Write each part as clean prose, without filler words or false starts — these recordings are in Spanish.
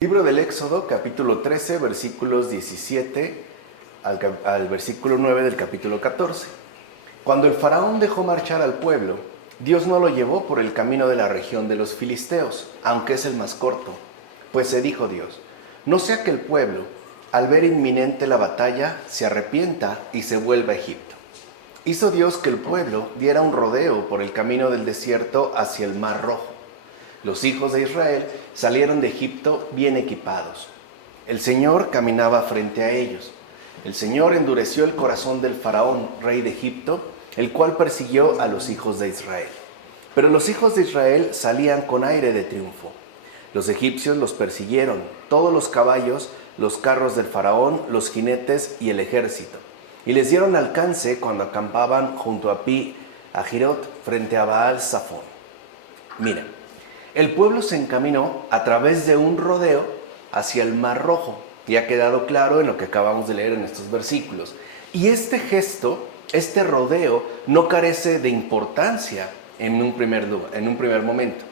Libro del Éxodo, capítulo 13, versículos 17 al versículo 9 del capítulo 14. Cuando el faraón dejó marchar al pueblo, Dios no lo llevó por el camino de la región de los filisteos, aunque es el más corto, pues se dijo Dios, no sea que el pueblo, al ver inminente la batalla, se arrepienta y se vuelva a Egipto. Hizo Dios que el pueblo diera un rodeo por el camino del desierto hacia el Mar Rojo. Los hijos de Israel salieron de Egipto bien equipados. El Señor caminaba frente a ellos. El Señor endureció el corazón del faraón, rey de Egipto, el cual persiguió a los hijos de Israel. Pero los hijos de Israel salían con aire de triunfo. Los egipcios los persiguieron, todos los caballos, los carros del faraón, los jinetes y el ejército. Y les dieron alcance cuando acampaban junto a Pi-Hahirot frente a Baal-Zafón. Mira, el pueblo se encaminó a través de un rodeo hacia el Mar Rojo, y ha quedado claro en lo que acabamos de leer en estos versículos. Y este gesto, este rodeo, no carece de importancia en un primer momento,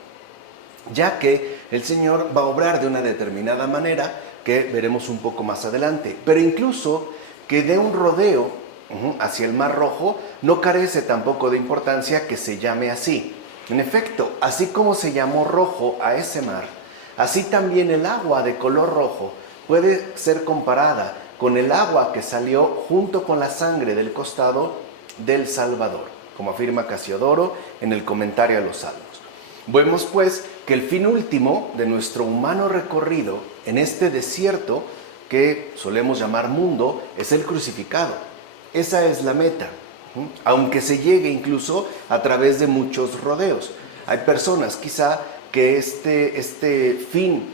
ya que el Señor va a obrar de una determinada manera que veremos un poco más adelante. Pero incluso que dé un rodeo hacia el Mar Rojo no carece tampoco de importancia que se llame así. En efecto, así como se llamó rojo a ese mar, así también el agua de color rojo puede ser comparada con el agua que salió junto con la sangre del costado del Salvador, como afirma Casiodoro en el comentario a los Salmos. Vemos pues que el fin último de nuestro humano recorrido en este desierto que solemos llamar mundo es el crucificado. Esa es la meta. Aunque se llegue incluso a través de muchos rodeos. Hay personas quizá que este fin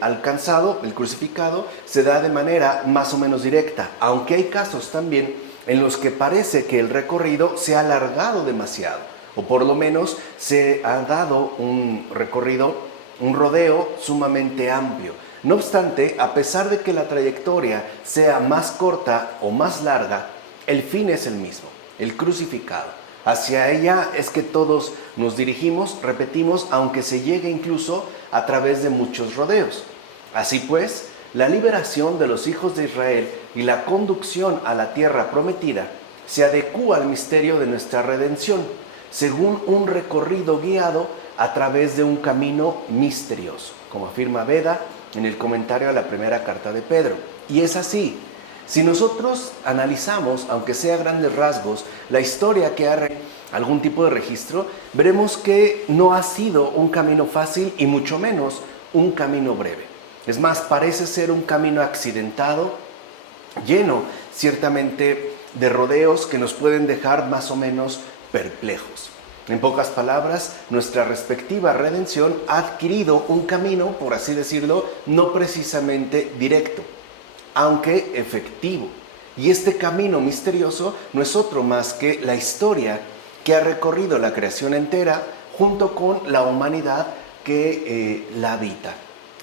alcanzado, el crucificado, se da de manera más o menos directa, aunque hay casos también en los que parece que el recorrido se ha alargado demasiado, o por lo menos se ha dado un recorrido, un rodeo sumamente amplio. No obstante, a pesar de que la trayectoria sea más corta o más larga, el fin es el mismo, el crucificado. Hacia ella es que todos nos dirigimos, repetimos, aunque se llegue incluso a través de muchos rodeos. Así pues, la liberación de los hijos de Israel y la conducción a la tierra prometida se adecúa al misterio de nuestra redención, según un recorrido guiado a través de un camino misterioso, como afirma Beda en el comentario a la primera carta de Pedro. Y es así. Si nosotros analizamos, aunque sea a grandes rasgos, la historia que ha algún tipo de registro, veremos que no ha sido un camino fácil y mucho menos un camino breve. Es más, parece ser un camino accidentado, lleno ciertamente de rodeos que nos pueden dejar más o menos perplejos. En pocas palabras, nuestra respectiva redención ha adquirido un camino, por así decirlo, no precisamente directo, aunque efectivo. Y este camino misterioso no es otro más que la historia que ha recorrido la creación entera junto con la humanidad que la habita,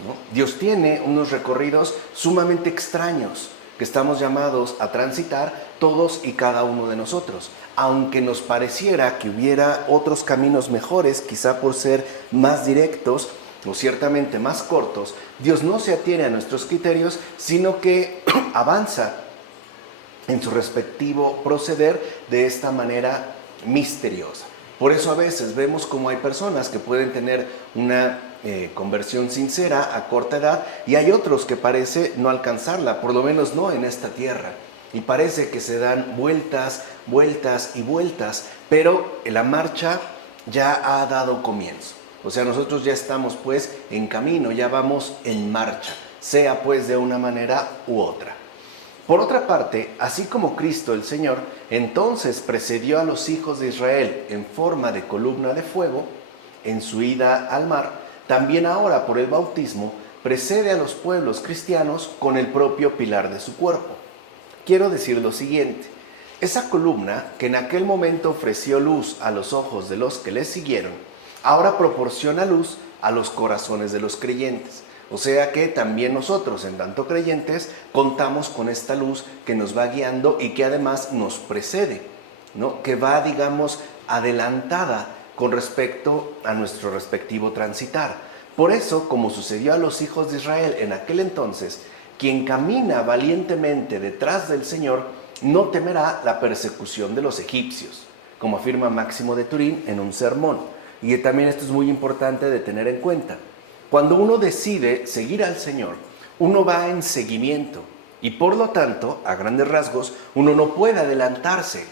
¿no? Dios tiene unos recorridos sumamente extraños que estamos llamados a transitar todos y cada uno de nosotros. Aunque nos pareciera que hubiera otros caminos mejores, quizá por ser más directos o ciertamente más cortos, Dios no se atiene a nuestros criterios, sino que avanza en su respectivo proceder de esta manera misteriosa. Por eso a veces vemos como hay personas que pueden tener una conversión sincera a corta edad y hay otros que parece no alcanzarla, por lo menos no en esta tierra. Y parece que se dan vueltas, vueltas y vueltas, pero la marcha ya ha dado comienzo. O sea, nosotros ya estamos pues en camino, ya vamos en marcha, sea pues de una manera u otra. Por otra parte, así como Cristo el Señor entonces precedió a los hijos de Israel en forma de columna de fuego en su ida al mar, también ahora por el bautismo precede a los pueblos cristianos con el propio pilar de su cuerpo. Quiero decir lo siguiente: esa columna que en aquel momento ofreció luz a los ojos de los que le siguieron, ahora proporciona luz a los corazones de los creyentes. O sea que también nosotros, en tanto creyentes, contamos con esta luz que nos va guiando y que además nos precede, ¿no? Que va, digamos, adelantada con respecto a nuestro respectivo transitar. Por eso, como sucedió a los hijos de Israel en aquel entonces, quien camina valientemente detrás del Señor no temerá la persecución de los egipcios, como afirma Máximo de Turín en un sermón. Y también esto es muy importante de tener en cuenta. Cuando uno decide seguir al Señor, uno va en seguimiento y por lo tanto, a grandes rasgos, uno no puede adelantarse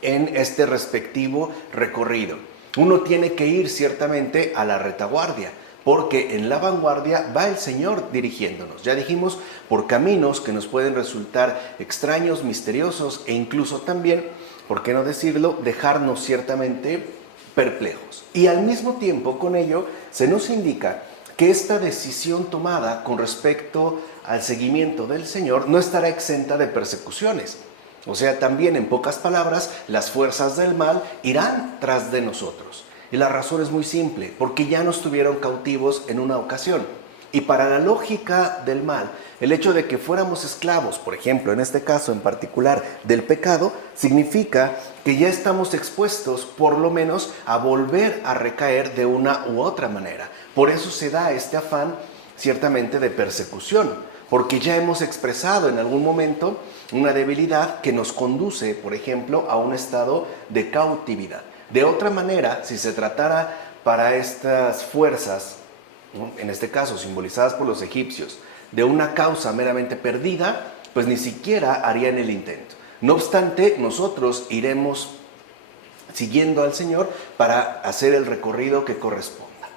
en este respectivo recorrido. Uno tiene que ir ciertamente a la retaguardia, porque en la vanguardia va el Señor dirigiéndonos. Ya dijimos, por caminos que nos pueden resultar extraños, misteriosos e incluso también, por qué no decirlo, dejarnos ciertamente perplejos. Y al mismo tiempo, con ello, se nos indica que esta decisión tomada con respecto al seguimiento del Señor no estará exenta de persecuciones. O sea, también en pocas palabras, las fuerzas del mal irán tras de nosotros. Y la razón es muy simple, porque ya nos tuvieron cautivos en una ocasión. Y para la lógica del mal, el hecho de que fuéramos esclavos, por ejemplo, en este caso en particular del pecado, significa que ya estamos expuestos por lo menos a volver a recaer de una u otra manera. Por eso se da este afán ciertamente de persecución, porque ya hemos expresado en algún momento una debilidad que nos conduce, por ejemplo, a un estado de cautividad. De otra manera, si se tratara para estas fuerzas, ¿no?, en este caso simbolizadas por los egipcios, de una causa meramente perdida, pues ni siquiera harían el intento. No obstante, nosotros iremos siguiendo al Señor para hacer el recorrido que corresponda.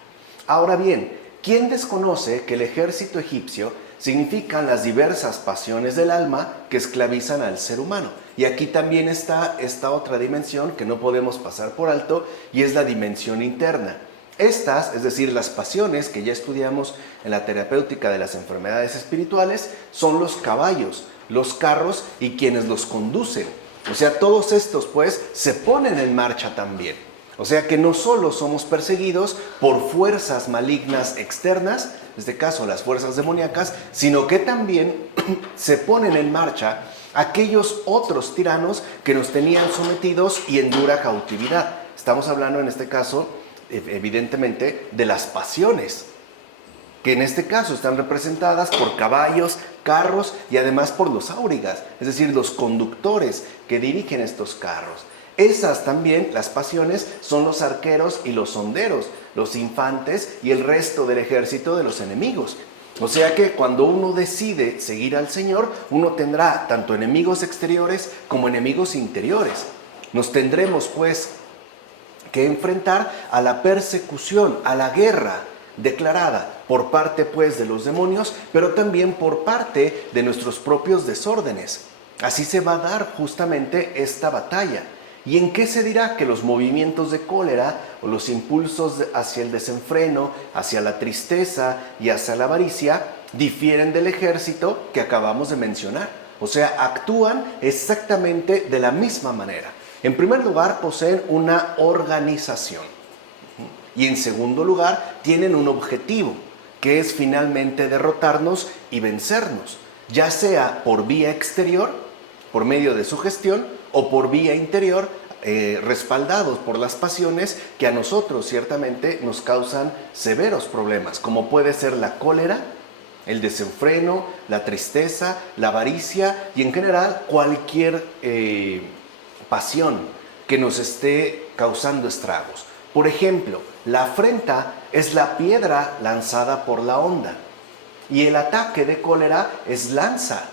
Ahora bien, ¿quién desconoce que el ejército egipcio significan las diversas pasiones del alma que esclavizan al ser humano? Y aquí también está esta otra dimensión que no podemos pasar por alto, y es la dimensión interna. Estas, es decir, las pasiones que ya estudiamos en la terapéutica de las enfermedades espirituales, son los caballos, los carros y quienes los conducen. O sea, todos estos pues se ponen en marcha también. O sea que no solo somos perseguidos por fuerzas malignas externas, en este caso las fuerzas demoníacas, sino que también se ponen en marcha aquellos otros tiranos que nos tenían sometidos y en dura cautividad. Estamos hablando en este caso, evidentemente, de las pasiones, que en este caso están representadas por caballos, carros y además por los áurigas, es decir, los conductores que dirigen estos carros. Esas también, las pasiones, son los arqueros y los honderos, los infantes y el resto del ejército de los enemigos. O sea que cuando uno decide seguir al Señor, uno tendrá tanto enemigos exteriores como enemigos interiores. Nos tendremos pues que enfrentar a la persecución, a la guerra declarada por parte pues de los demonios, pero también por parte de nuestros propios desórdenes. Así se va a dar justamente esta batalla. ¿Y en qué se dirá que los movimientos de cólera o los impulsos hacia el desenfreno, hacia la tristeza y hacia la avaricia difieren del ejército que acabamos de mencionar? O sea, actúan exactamente de la misma manera. En primer lugar, poseen una organización. Y en segundo lugar, tienen un objetivo, que es finalmente derrotarnos y vencernos, ya sea por vía exterior, por medio de su gestión, o por vía interior, respaldados por las pasiones que a nosotros ciertamente nos causan severos problemas, como puede ser la cólera, el desenfreno, la tristeza, la avaricia y en general cualquier pasión que nos esté causando estragos. Por ejemplo, la afrenta es la piedra lanzada por la onda y el ataque de cólera es lanza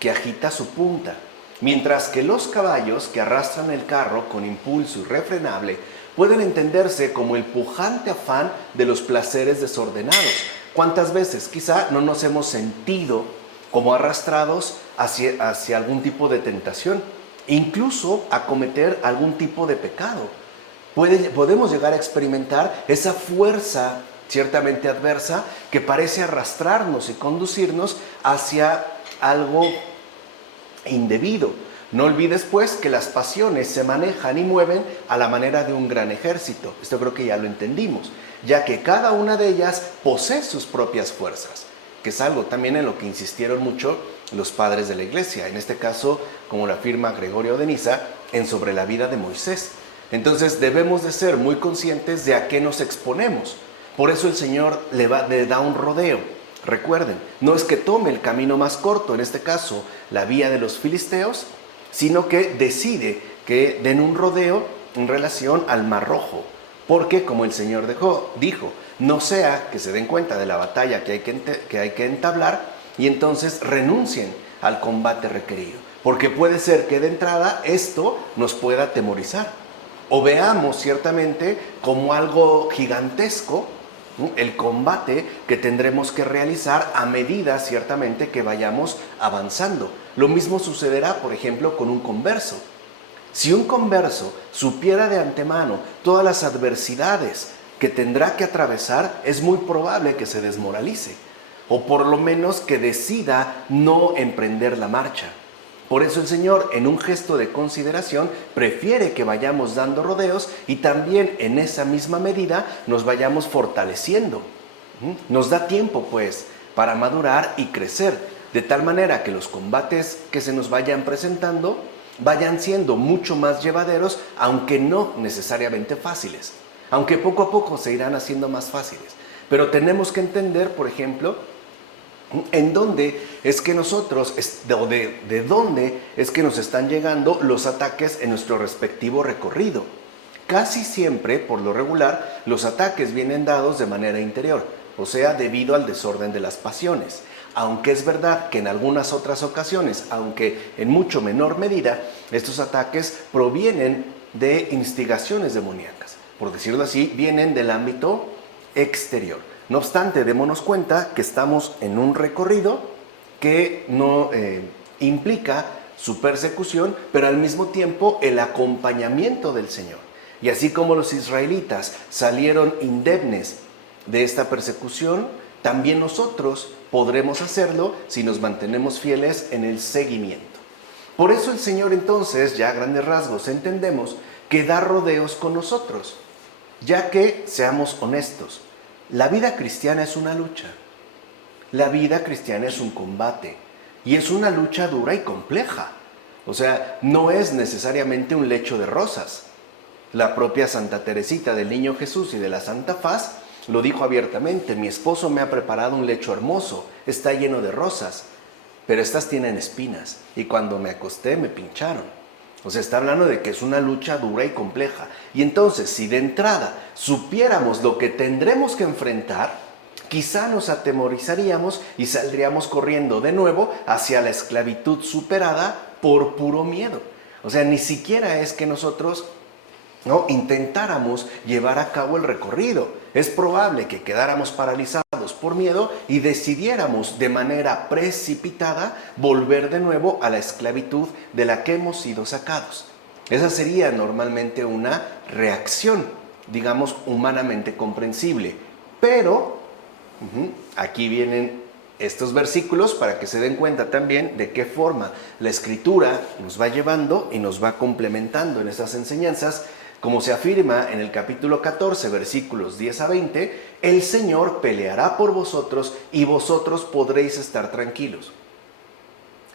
que agita su punta. Mientras que los caballos que arrastran el carro con impulso irrefrenable pueden entenderse como el pujante afán de los placeres desordenados. ¿Cuántas veces quizá no nos hemos sentido como arrastrados hacia algún tipo de tentación, incluso a cometer algún tipo de pecado? Podemos llegar a experimentar esa fuerza ciertamente adversa que parece arrastrarnos y conducirnos hacia algo indebido. No olvides pues que las pasiones se manejan y mueven a la manera de un gran ejército. Esto creo que ya lo entendimos, ya que cada una de ellas posee sus propias fuerzas, que es algo también en lo que insistieron mucho los padres de la iglesia, en este caso, como lo afirma Gregorio de Niza, en Sobre la vida de Moisés. Entonces debemos de ser muy conscientes de a qué nos exponemos, Por eso el Señor le da un rodeo. Recuerden, no es que tome el camino más corto, en este caso la vía de los filisteos, sino que decide que den un rodeo en relación al Mar Rojo. Porque, como el Señor dijo, no sea que se den cuenta de la batalla que hay que entablar y entonces renuncien al combate requerido. Porque puede ser que de entrada esto nos pueda atemorizar. O veamos ciertamente como algo gigantesco, ¿no?, el combate que tendremos que realizar a medida ciertamente que vayamos avanzando. Lo mismo sucederá, por ejemplo, con un converso. Si un converso supiera de antemano todas las adversidades que tendrá que atravesar, es muy probable que se desmoralice, o por lo menos que decida no emprender la marcha. Por eso el Señor, en un gesto de consideración, prefiere que vayamos dando rodeos y también en esa misma medida nos vayamos fortaleciendo. Nos da tiempo, pues, para madurar y crecer, de tal manera que los combates que se nos vayan presentando vayan siendo mucho más llevaderos, aunque no necesariamente fáciles, aunque poco a poco se irán haciendo más fáciles. Pero tenemos que entender, por ejemplo, en dónde es que nosotros, de dónde es que nos están llegando los ataques en nuestro respectivo recorrido. Casi siempre, por lo regular, los ataques vienen dados de manera interior, o sea, debido al desorden de las pasiones. Aunque es verdad que en algunas otras ocasiones, aunque en mucho menor medida, estos ataques provienen de instigaciones demoníacas. Por decirlo así, vienen del ámbito exterior. No obstante, démonos cuenta que estamos en un recorrido que no implica su persecución, pero al mismo tiempo el acompañamiento del Señor. Y así como los israelitas salieron indemnes de esta persecución, también nosotros podremos hacerlo si nos mantenemos fieles en el seguimiento. Por eso el Señor entonces, ya a grandes rasgos, entendemos que da rodeos con nosotros, ya que, seamos honestos, la vida cristiana es una lucha. La vida cristiana es un combate y es una lucha dura y compleja. O sea, no es necesariamente un lecho de rosas. La propia Santa Teresita del Niño Jesús y de la Santa Faz lo dijo abiertamente: mi esposo me ha preparado un lecho hermoso, está lleno de rosas, pero estas tienen espinas y cuando me acosté me pincharon. O sea, está hablando de que es una lucha dura y compleja. Y entonces, si de entrada supiéramos lo que tendremos que enfrentar, quizá nos atemorizaríamos y saldríamos corriendo de nuevo hacia la esclavitud superada por puro miedo. O sea, ni siquiera es que nosotros intentáramos llevar a cabo el recorrido. Es probable que quedáramos paralizados por miedo y decidiéramos de manera precipitada volver de nuevo a la esclavitud de la que hemos sido sacados. Esa sería normalmente una reacción, digamos, humanamente comprensible. Pero aquí vienen estos versículos para que se den cuenta también de qué forma la Escritura nos va llevando y nos va complementando en estas enseñanzas. Como se afirma en el capítulo 14, versículos 10 a 20, el Señor peleará por vosotros y vosotros podréis estar tranquilos.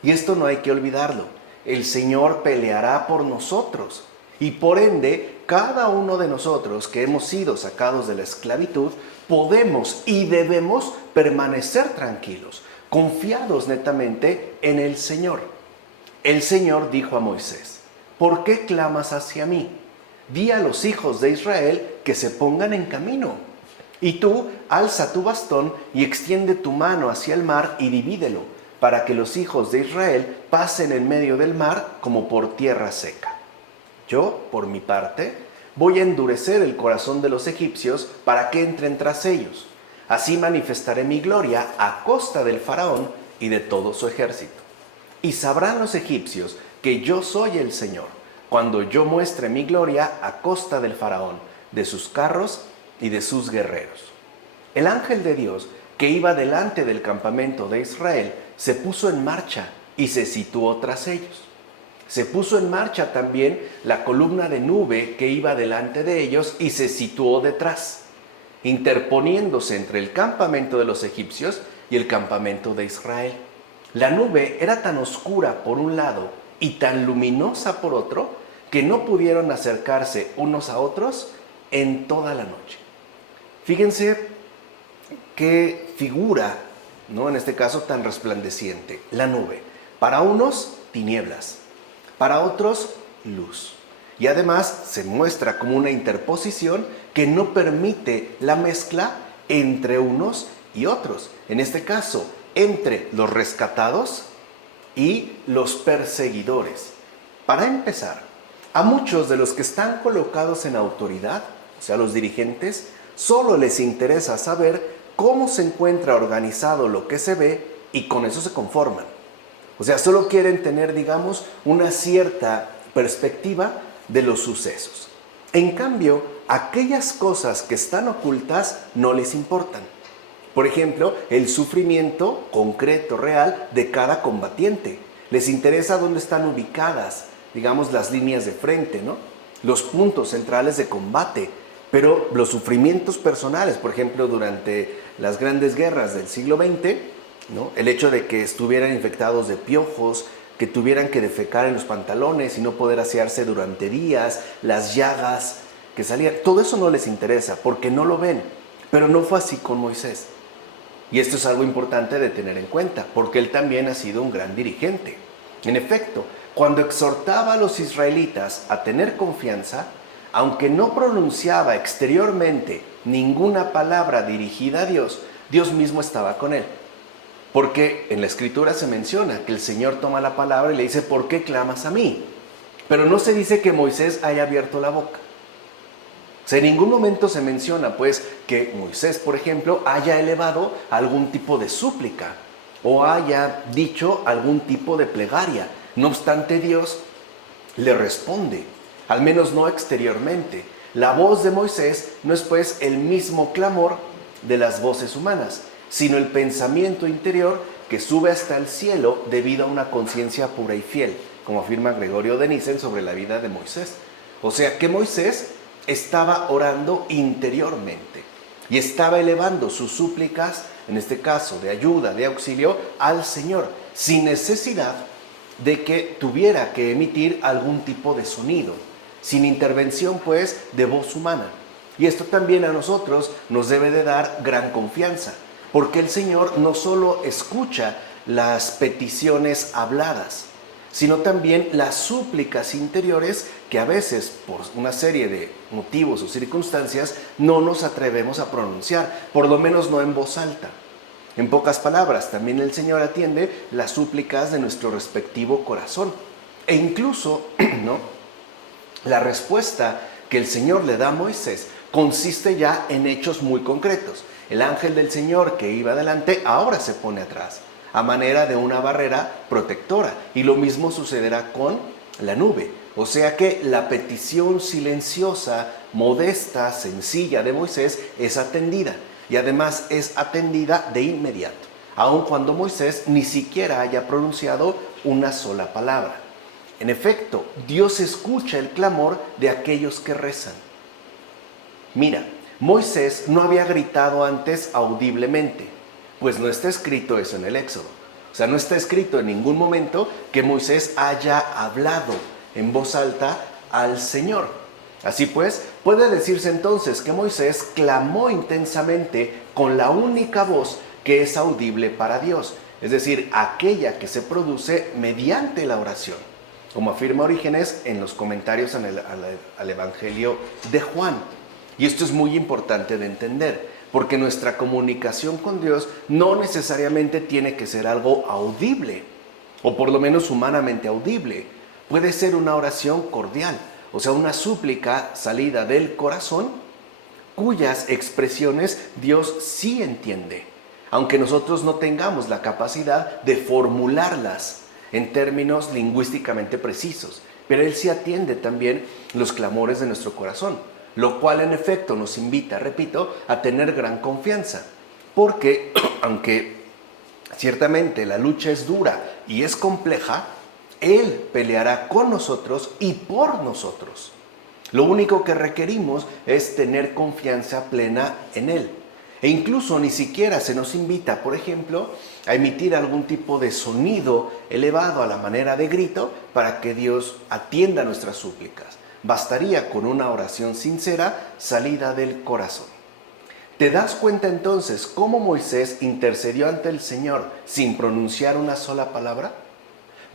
Y esto no hay que olvidarlo. El Señor peleará por nosotros y por ende, cada uno de nosotros que hemos sido sacados de la esclavitud, podemos y debemos permanecer tranquilos, confiados netamente en el Señor. El Señor dijo a Moisés: ¿por qué clamas hacia mí? Di a los hijos de Israel que se pongan en camino. Y tú alza tu bastón y extiende tu mano hacia el mar y divídelo, para que los hijos de Israel pasen en medio del mar como por tierra seca. Yo, por mi parte, voy a endurecer el corazón de los egipcios para que entren tras ellos. Así manifestaré mi gloria a costa del faraón y de todo su ejército. Y sabrán los egipcios que yo soy el Señor, cuando yo muestre mi gloria a costa del faraón, de sus carros y de sus guerreros. El ángel de Dios, que iba delante del campamento de Israel, se puso en marcha y se situó tras ellos. Se puso en marcha también la columna de nube que iba delante de ellos y se situó detrás, interponiéndose entre el campamento de los egipcios y el campamento de Israel. La nube era tan oscura por un lado y tan luminosa por otro, que no pudieron acercarse unos a otros en toda la noche. Fíjense ¿qué figura, ¿no? En este caso tan resplandeciente? La nube. Para unos, tinieblas. Para otros, luz. Y además se muestra como una interposición que no permite la mezcla entre unos y otros. En este caso, entre los rescatados y los perseguidores. Para empezar, a muchos de los que están colocados en autoridad, o sea, los dirigentes, solo les interesa saber cómo se encuentra organizado lo que se ve y con eso se conforman. O sea, solo quieren tener, digamos, una cierta perspectiva de los sucesos. En cambio, aquellas cosas que están ocultas no les importan. Por ejemplo, el sufrimiento concreto, real, de cada combatiente. Les interesa dónde están ubicadas, digamos, las líneas de frente, ¿no? Los puntos centrales de combate. Pero los sufrimientos personales, por ejemplo, durante las grandes guerras del siglo XX, ¿no? El hecho de que estuvieran infectados de piojos, que tuvieran que defecar en los pantalones y no poder asearse durante días, las llagas que salían, todo eso no les interesa porque no lo ven. Pero no fue así con Moisés. Y esto es algo importante de tener en cuenta, porque él también ha sido un gran dirigente. En efecto, cuando exhortaba a los israelitas a tener confianza, aunque no pronunciaba exteriormente ninguna palabra dirigida a Dios, Dios mismo estaba con él. Porque en la Escritura se menciona que el Señor toma la palabra y le dice, ¿por qué clamas a mí? Pero no se dice que Moisés haya abierto la boca. O sea, en ningún momento se menciona, pues, que Moisés, por ejemplo, haya elevado algún tipo de súplica o haya dicho algún tipo de plegaria. No obstante, Dios le responde, al menos no exteriormente. La voz de Moisés no es, pues, el mismo clamor de las voces humanas, sino el pensamiento interior que sube hasta el cielo debido a una conciencia pura y fiel, como afirma Gregorio de Nyssen sobre la vida de Moisés. O sea que Moisés estaba orando interiormente y estaba elevando sus súplicas, en este caso de ayuda, de auxilio, al Señor, sin necesidad de que tuviera que emitir algún tipo de sonido, sin intervención, pues, de voz humana. Y esto también a nosotros nos debe de dar gran confianza, porque el Señor no solo escucha las peticiones habladas, sino también las súplicas interiores que a veces, por una serie de motivos o circunstancias, no nos atrevemos a pronunciar, por lo menos no en voz alta. En pocas palabras, también el Señor atiende las súplicas de nuestro respectivo corazón. E incluso, ¿no?, la respuesta que el Señor le da a Moisés consiste ya en hechos muy concretos. El ángel del Señor que iba adelante ahora se pone atrás, a manera de una barrera protectora. Y lo mismo sucederá con la nube. O sea que la petición silenciosa, modesta, sencilla de Moisés es atendida. Y además es atendida de inmediato, aun cuando Moisés ni siquiera haya pronunciado una sola palabra. En efecto, Dios escucha el clamor de aquellos que rezan. Mira, Moisés no había gritado antes audiblemente, pues no está escrito eso en el Éxodo. O sea, no está escrito en ningún momento que Moisés haya hablado en voz alta al Señor. Así pues, puede decirse entonces que Moisés clamó intensamente con la única voz que es audible para Dios, es decir, aquella que se produce mediante la oración, como afirma Orígenes en los comentarios al Evangelio de Juan. Y esto es muy importante de entender, porque nuestra comunicación con Dios no necesariamente tiene que ser algo audible, o por lo menos humanamente audible. Puede ser una oración cordial, o sea, una súplica salida del corazón, cuyas expresiones Dios sí entiende, aunque nosotros no tengamos la capacidad de formularlas en términos lingüísticamente precisos, pero Él sí atiende también los clamores de nuestro corazón, lo cual en efecto nos invita, repito, a tener gran confianza, porque aunque ciertamente la lucha es dura y es compleja, Él peleará con nosotros y por nosotros. Lo único que requerimos es tener confianza plena en Él. E incluso ni siquiera se nos invita, por ejemplo, a emitir algún tipo de sonido elevado a la manera de grito para que Dios atienda nuestras súplicas. Bastaría con una oración sincera salida del corazón. ¿Te das cuenta entonces cómo Moisés intercedió ante el Señor sin pronunciar una sola palabra?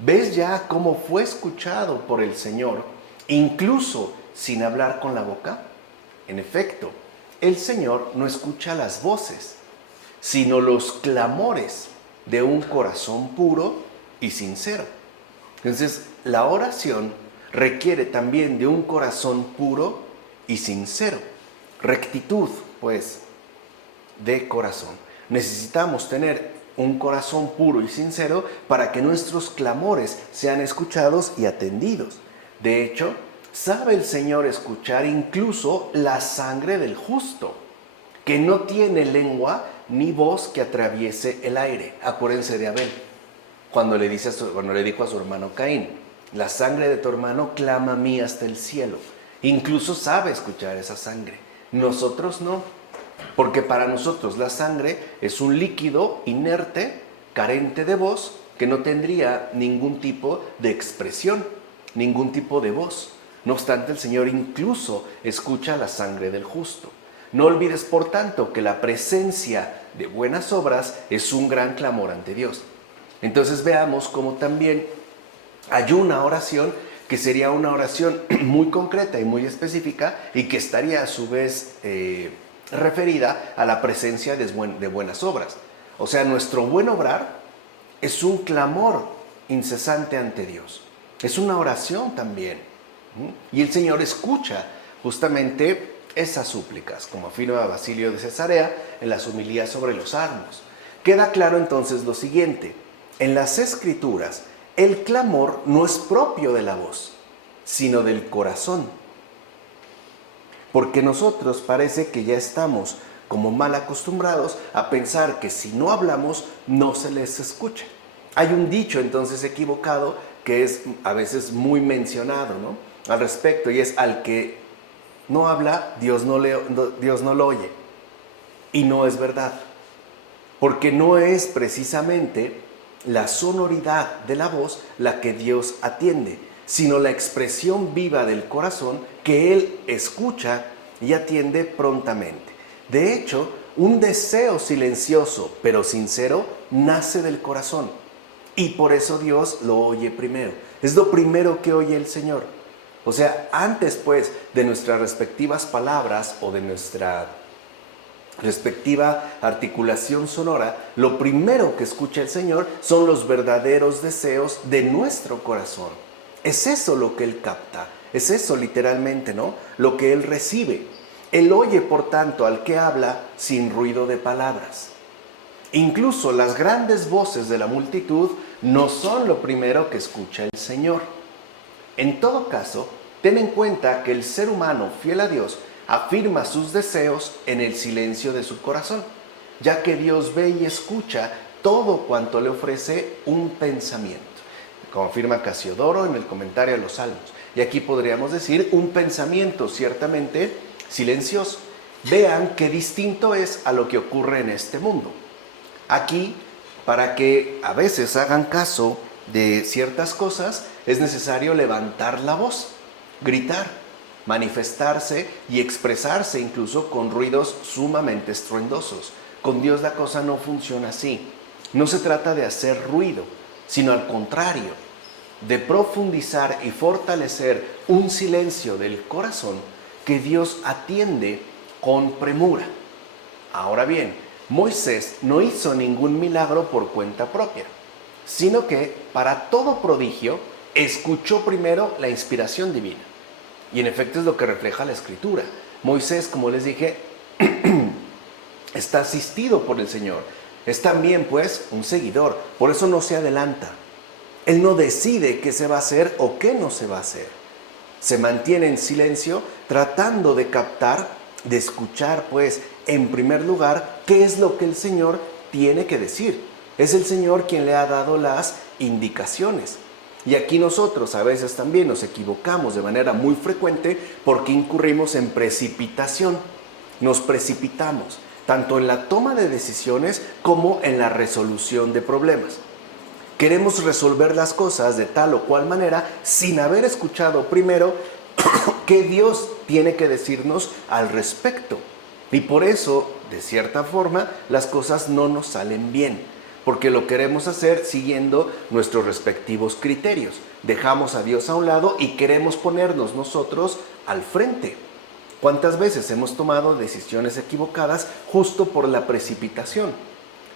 ¿Ves ya cómo fue escuchado por el Señor, incluso sin hablar con la boca? En efecto, el Señor no escucha las voces, sino los clamores de un corazón puro y sincero. Entonces, la oración requiere también de un corazón puro y sincero. Rectitud, pues, de corazón. Necesitamos tener un corazón puro y sincero para que nuestros clamores sean escuchados y atendidos. De hecho, sabe el Señor escuchar incluso la sangre del justo, que no tiene lengua ni voz que atraviese el aire. Acuérdense de Abel, cuando le dijo a su hermano Caín: la sangre de tu hermano clama a mí hasta el cielo. Incluso sabe escuchar esa sangre. Nosotros no, porque para nosotros la sangre es un líquido inerte, carente de voz, que no tendría ningún tipo de expresión, ningún tipo de voz. No obstante, el Señor incluso escucha la sangre del justo. No olvides, por tanto, que la presencia de buenas obras es un gran clamor ante Dios. Entonces veamos cómo también hay una oración que sería una oración muy concreta y muy específica y que estaría a su vez referida a la presencia de buenas obras. O sea, nuestro buen obrar es un clamor incesante ante Dios. Es una oración también. Y el Señor escucha justamente esas súplicas, como afirma Basilio de Cesarea en las homilías sobre los Salmos. Queda claro entonces lo siguiente: en las Escrituras, el clamor no es propio de la voz, sino del corazón. Porque nosotros parece que ya estamos como mal acostumbrados a pensar que si no hablamos, no se les escucha. Hay un dicho entonces equivocado que es a veces muy mencionado, ¿no?, al respecto, y es: al que no habla, Dios no lo oye. Y no es verdad, porque no es precisamente la sonoridad de la voz la que Dios atiende, sino la expresión viva del corazón que Él escucha y atiende prontamente. De hecho, un deseo silencioso pero sincero nace del corazón, y por eso Dios lo oye primero. Es lo primero que oye el Señor. O sea, antes pues de nuestras respectivas palabras o de nuestra respectiva articulación sonora, lo primero que escucha el Señor son los verdaderos deseos de nuestro corazón. Es eso lo que Él capta, es eso literalmente, ¿no?, lo que Él recibe. Él oye, por tanto, al que habla sin ruido de palabras. Incluso las grandes voces de la multitud no son lo primero que escucha el Señor. En todo caso, ten en cuenta que el ser humano fiel a Dios afirma sus deseos en el silencio de su corazón, ya que Dios ve y escucha todo cuanto le ofrece un pensamiento, como afirma Casiodoro en el comentario a los Salmos. Y aquí podríamos decir un pensamiento ciertamente silencioso. Vean qué distinto es a lo que ocurre en este mundo. Aquí, para que a veces hagan caso de ciertas cosas, es necesario levantar la voz, gritar, manifestarse y expresarse incluso con ruidos sumamente estruendosos. Con Dios la cosa no funciona así. No se trata de hacer ruido, sino al contrario, de profundizar y fortalecer un silencio del corazón que Dios atiende con premura. Ahora bien, Moisés no hizo ningún milagro por cuenta propia, sino que para todo prodigio escuchó primero la inspiración divina. Y en efecto es lo que refleja la Escritura. Moisés, como les dije, está asistido por el Señor. Es también, pues, un seguidor. Por eso no se adelanta. Él no decide qué se va a hacer o qué no se va a hacer. Se mantiene en silencio tratando de captar, de escuchar, pues, en primer lugar, qué es lo que el Señor tiene que decir. Es el Señor quien le ha dado las indicaciones. Y aquí nosotros a veces también nos equivocamos de manera muy frecuente porque incurrimos en precipitación. Nos precipitamos, tanto en la toma de decisiones como en la resolución de problemas. Queremos resolver las cosas de tal o cual manera sin haber escuchado primero qué Dios tiene que decirnos al respecto. Y por eso de cierta forma, las cosas no nos salen bien, porque lo queremos hacer siguiendo nuestros respectivos criterios. Dejamos a Dios a un lado y queremos ponernos nosotros al frente. ¿Cuántas veces hemos tomado decisiones equivocadas justo por la precipitación?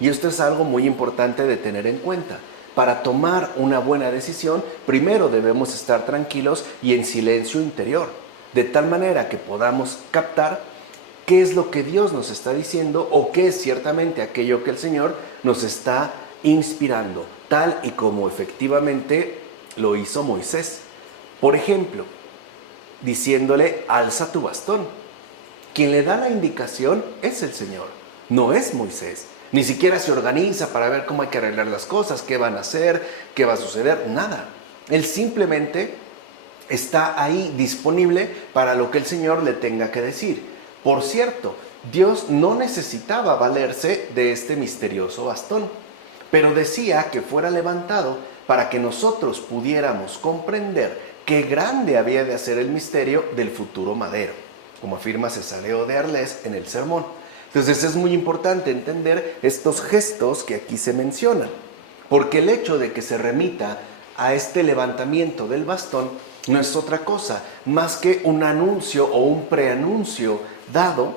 Y esto es algo muy importante de tener en cuenta. Para tomar una buena decisión, primero debemos estar tranquilos y en silencio interior, de tal manera que podamos captar qué es lo que Dios nos está diciendo o qué es ciertamente aquello que el Señor nos está inspirando, tal y como efectivamente lo hizo Moisés. Por ejemplo, diciéndole, alza tu bastón. Quien le da la indicación es el Señor, no es Moisés. Ni siquiera se organiza para ver cómo hay que arreglar las cosas, qué van a hacer, qué va a suceder, nada. Él simplemente está ahí disponible para lo que el Señor le tenga que decir. Por cierto, Dios no necesitaba valerse de este misterioso bastón, pero decía que fuera levantado para que nosotros pudiéramos comprender qué grande había de ser el misterio del futuro madero, como afirma Cesareo de Arles en el sermón. Entonces es muy importante entender estos gestos que aquí se mencionan, porque el hecho de que se remita a este levantamiento del bastón no es otra cosa más que un anuncio o un preanuncio dado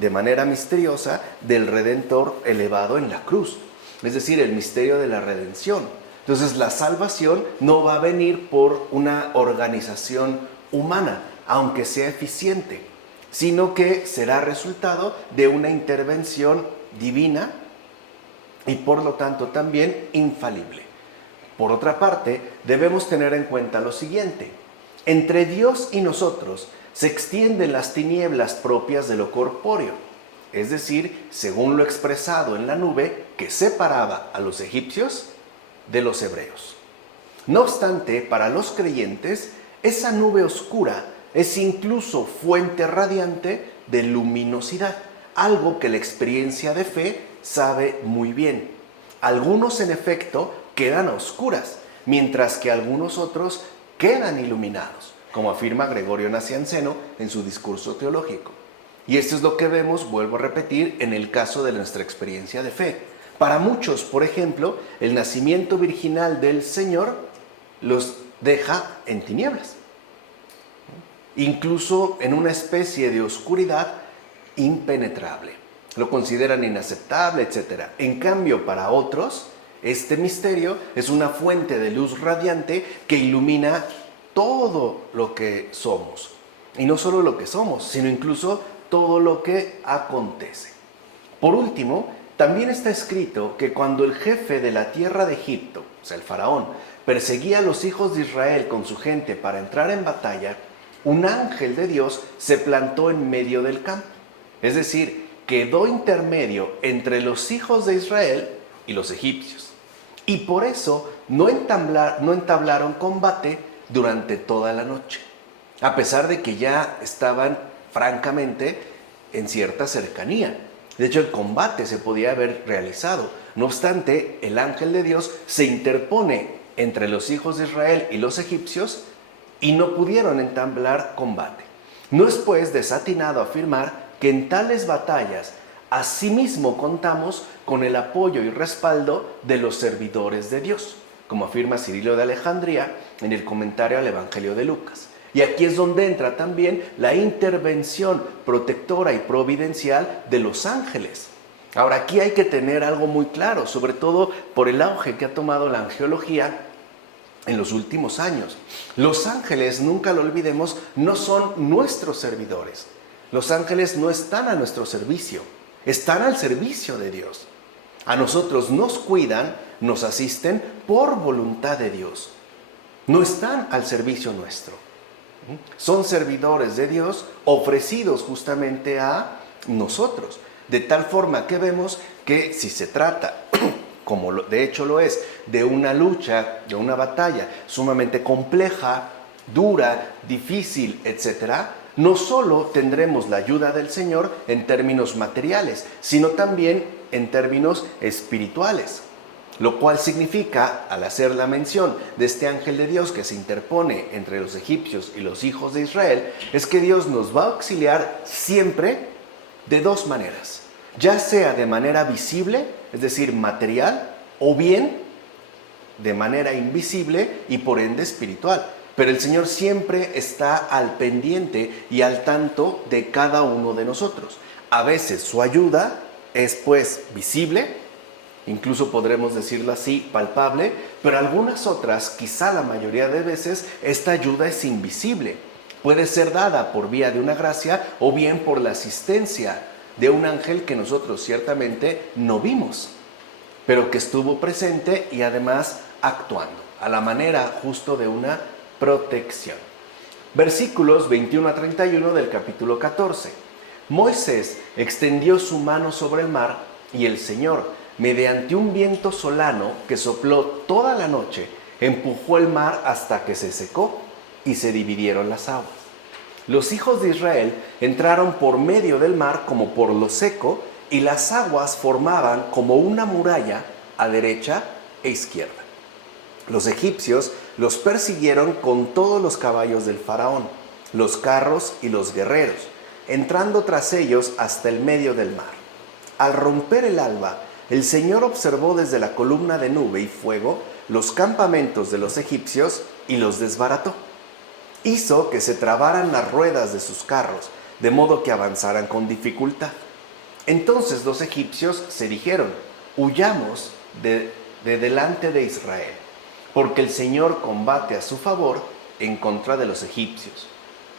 de manera misteriosa del Redentor elevado en la cruz, es decir, el misterio de la redención. Entonces la salvación no va a venir por una organización humana, aunque sea eficiente, sino que será resultado de una intervención divina y por lo tanto también infalible. Por otra parte, debemos tener en cuenta lo siguiente: entre Dios y nosotros se extienden las tinieblas propias de lo corpóreo, es decir, según lo expresado en la nube que separaba a los egipcios de los hebreos. No obstante, para los creyentes, esa nube oscura es incluso fuente radiante de luminosidad, algo que la experiencia de fe sabe muy bien. Algunos, en efecto, quedan a oscuras, mientras que algunos otros quedan iluminados, como afirma Gregorio Nacianceno en su discurso teológico. Y esto es lo que vemos, vuelvo a repetir, en el caso de nuestra experiencia de fe. Para muchos, por ejemplo, el nacimiento virginal del Señor los deja en tinieblas, incluso en una especie de oscuridad impenetrable. Lo consideran inaceptable, etc. En cambio, para otros, este misterio es una fuente de luz radiante que ilumina todo lo que somos. Y no solo lo que somos, sino incluso todo lo que acontece. Por último, también está escrito que cuando el jefe de la tierra de Egipto, o sea, el faraón, perseguía a los hijos de Israel con su gente para entrar en batalla, un ángel de Dios se plantó en medio del campo. Es decir, quedó intermedio entre los hijos de Israel y los egipcios. Y por eso no entablaron combate durante toda la noche, a pesar de que ya estaban francamente en cierta cercanía. De hecho, el combate se podía haber realizado. No obstante, el ángel de Dios se interpone entre los hijos de Israel y los egipcios y no pudieron entablar combate. No es pues desatinado afirmar que en tales batallas asimismo contamos con el apoyo y respaldo de los servidores de Dios, como afirma Cirilo de Alejandría en el comentario al Evangelio de Lucas. Y aquí es donde entra también la intervención protectora y providencial de los ángeles. Ahora, aquí hay que tener algo muy claro, sobre todo por el auge que ha tomado la angelología en los últimos años. Los ángeles, nunca lo olvidemos, no son nuestros servidores. Los ángeles no están a nuestro servicio, están al servicio de Dios. A nosotros nos cuidan, nos asisten por voluntad de Dios. No están al servicio nuestro. Son servidores de Dios ofrecidos justamente a nosotros. De tal forma que vemos que si se trata, como de hecho lo es, de una lucha, de una batalla sumamente compleja, dura, difícil, etc., no solo tendremos la ayuda del Señor en términos materiales, sino también en términos espirituales. Lo cual significa, al hacer la mención de este ángel de Dios que se interpone entre los egipcios y los hijos de Israel, es que Dios nos va a auxiliar siempre de dos maneras. ya sea de manera visible, es decir, material, o bien de manera invisible y por ende espiritual. Pero el Señor siempre está al pendiente y al tanto de cada uno de nosotros. A veces su ayuda es pues visible, incluso podremos decirlo así, palpable, pero algunas otras, quizá la mayoría de veces, esta ayuda es invisible. Puede ser dada por vía de una gracia o bien por la asistencia de un ángel que nosotros ciertamente no vimos, pero que estuvo presente y además actuando a la manera justo de una protección. Versículos 21 a 31 del capítulo 14. Moisés extendió su mano sobre el mar y el Señor, mediante un viento solano que sopló toda la noche, empujó el mar hasta que se secó y se dividieron las aguas. Los hijos de Israel entraron por medio del mar como por lo seco, y las aguas formaban como una muralla a derecha e izquierda. Los egipcios los persiguieron con todos los caballos del faraón, los carros y los guerreros, entrando tras ellos hasta el medio del mar. Al romper el alba, el Señor observó desde la columna de nube y fuego los campamentos de los egipcios y los desbarató. Hizo que se trabaran las ruedas de sus carros, de modo que avanzaran con dificultad. Entonces los egipcios se dijeron: huyamos de delante de Israel, porque el Señor combate a su favor en contra de los egipcios.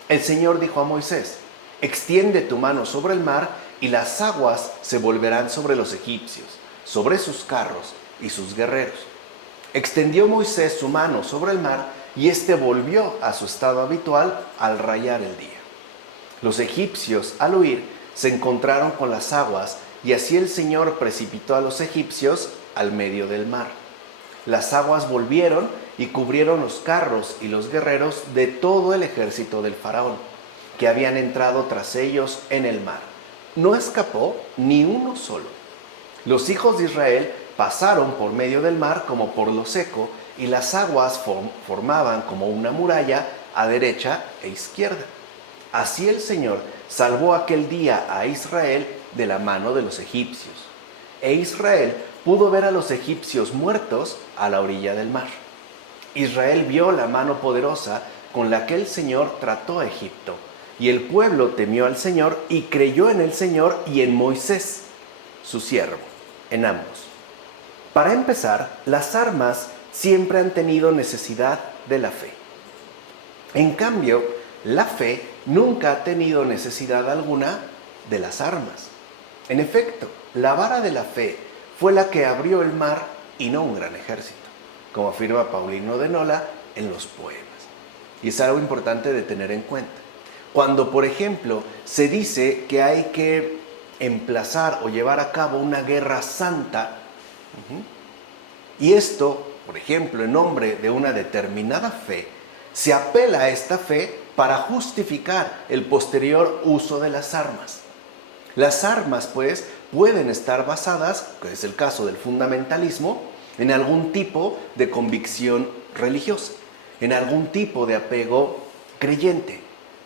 El Señor dijo a Moisés: extiende tu mano sobre el mar y las aguas se volverán sobre los egipcios, sobre sus carros y sus guerreros. Extendió Moisés su mano sobre el mar y éste volvió a su estado habitual al rayar el día. Los egipcios, al huir, se encontraron con las aguas, y así el Señor precipitó a los egipcios al medio del mar. Las aguas volvieron y cubrieron los carros y los guerreros de todo el ejército del faraón, que habían entrado tras ellos en el mar. No escapó ni uno solo. Los hijos de Israel pasaron por medio del mar como por lo seco, y las aguas formaban como una muralla a derecha e izquierda. Así el Señor salvó aquel día a Israel de la mano de los egipcios. E Israel pudo ver a los egipcios muertos a la orilla del mar. Israel vio la mano poderosa con la que el Señor trató a Egipto, y el pueblo temió al Señor y creyó en el Señor y en Moisés, su siervo, en ambos. Para empezar, las armas siempre han tenido necesidad de la fe. En cambio, la fe nunca ha tenido necesidad alguna de las armas. En efecto, la vara de la fe fue la que abrió el mar y no un gran ejército, como afirma Paulino de Nola en los poemas. Y es algo importante de tener en cuenta. Cuando, por ejemplo, se dice que hay que emplazar o llevar a cabo una guerra santa, y esto, por ejemplo, en nombre de una determinada fe, se apela a esta fe para justificar el posterior uso de las armas. Las armas, pues, pueden estar basadas, que es el caso del fundamentalismo, en algún tipo de convicción religiosa, en algún tipo de apego creyente.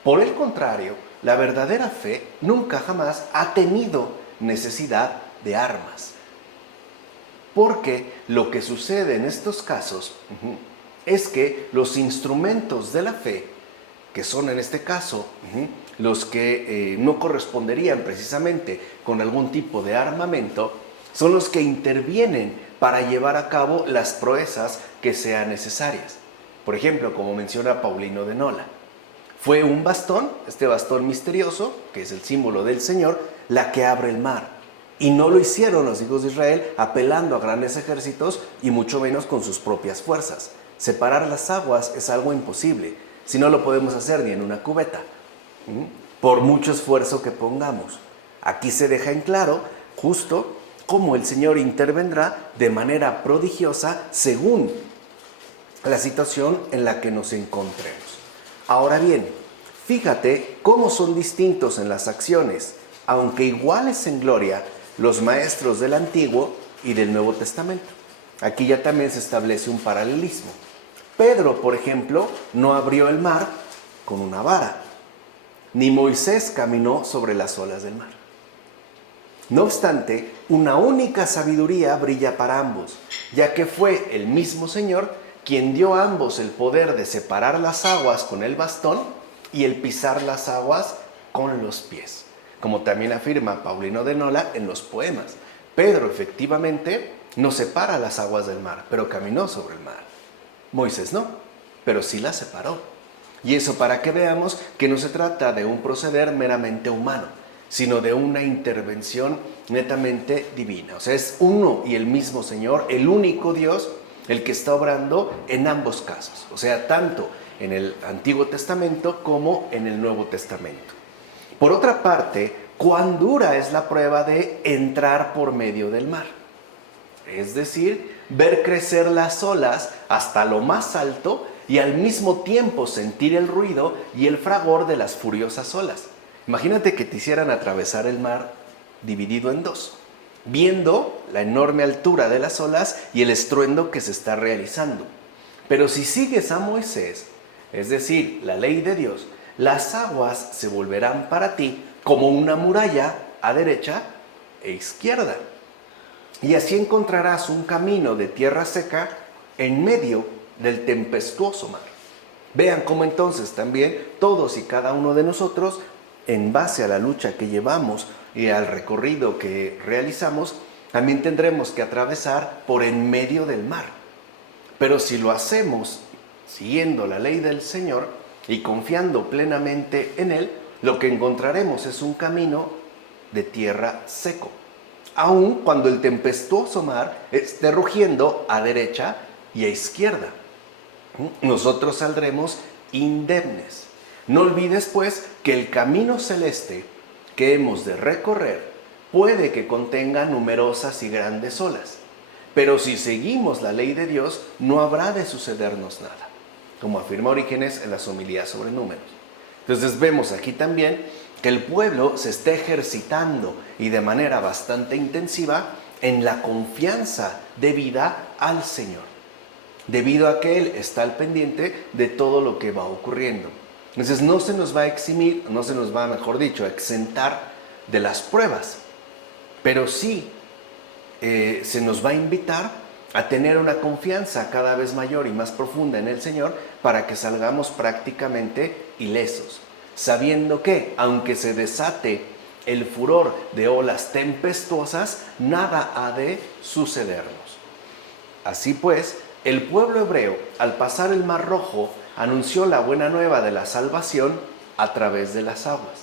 Por el contrario, la verdadera fe nunca jamás ha tenido necesidad de armas. Porque lo que sucede en estos casos es que los instrumentos de la fe, que son en este caso los que no corresponderían precisamente con algún tipo de armamento, son los que intervienen para llevar a cabo las proezas que sean necesarias. Por ejemplo, como menciona Paulino de Nola, fue un bastón, este bastón misterioso, que es el símbolo del Señor, la que abre el mar. Y no lo hicieron los hijos de Israel apelando a grandes ejércitos y mucho menos con sus propias fuerzas. Separar las aguas es algo imposible, si no lo podemos hacer ni en una cubeta, por mucho esfuerzo que pongamos. Aquí se deja en claro justo cómo el Señor intervendrá de manera prodigiosa según la situación en la que nos encontremos. Ahora bien, fíjate cómo son distintos en las acciones, aunque iguales en gloria, los maestros del Antiguo y del Nuevo Testamento. Aquí ya también se establece un paralelismo. Pedro, por ejemplo, no abrió el mar con una vara, ni Moisés caminó sobre las olas del mar. No obstante, una única sabiduría brilla para ambos, ya que fue el mismo Señor quien dio a ambos el poder de separar las aguas con el bastón y el pisar las aguas con los pies. Como también afirma Paulino de Nola en los poemas, Pedro efectivamente no separa las aguas del mar, pero caminó sobre el mar. Moisés no, pero sí las separó. Y eso para que veamos que no se trata de un proceder meramente humano, sino de una intervención netamente divina. O sea, es uno y el mismo Señor, el único Dios, el que está obrando en ambos casos. O sea, tanto en el Antiguo Testamento como en el Nuevo Testamento. Por otra parte, ¿cuán dura es la prueba de entrar por medio del mar? Es decir, ver crecer las olas hasta lo más alto y al mismo tiempo sentir el ruido y el fragor de las furiosas olas. Imagínate que te hicieran atravesar el mar dividido en dos, viendo la enorme altura de las olas y el estruendo que se está realizando. Pero si sigues a Moisés, es decir, la ley de Dios, las aguas se volverán para ti como una muralla a derecha e izquierda. Y así encontrarás un camino de tierra seca en medio del tempestuoso mar. Vean cómo entonces también todos y cada uno de nosotros, en base a la lucha que llevamos y al recorrido que realizamos, también tendremos que atravesar por en medio del mar. Pero si lo hacemos siguiendo la ley del Señor y confiando plenamente en Él, lo que encontraremos es un camino de tierra seco, aun cuando el tempestuoso mar esté rugiendo a derecha y a izquierda. Nosotros saldremos indemnes. No olvides, pues, que el camino celeste que hemos de recorrer puede que contenga numerosas y grandes olas, pero si seguimos la ley de Dios, no habrá de sucedernos nada, como afirma Orígenes en las homilías sobre Números. Entonces vemos aquí también que el pueblo se está ejercitando y de manera bastante intensiva en la confianza debida al Señor, debido a que Él está al pendiente de todo lo que va ocurriendo. Entonces no se nos va a eximir, no se nos va, mejor dicho, a exentar de las pruebas, pero sí se nos va a invitar a tener una confianza cada vez mayor y más profunda en el Señor para que salgamos prácticamente ilesos, sabiendo que, aunque se desate el furor de olas tempestuosas, nada ha de sucedernos. Así pues, el pueblo hebreo, al pasar el Mar Rojo, anunció la buena nueva de la salvación a través de las aguas.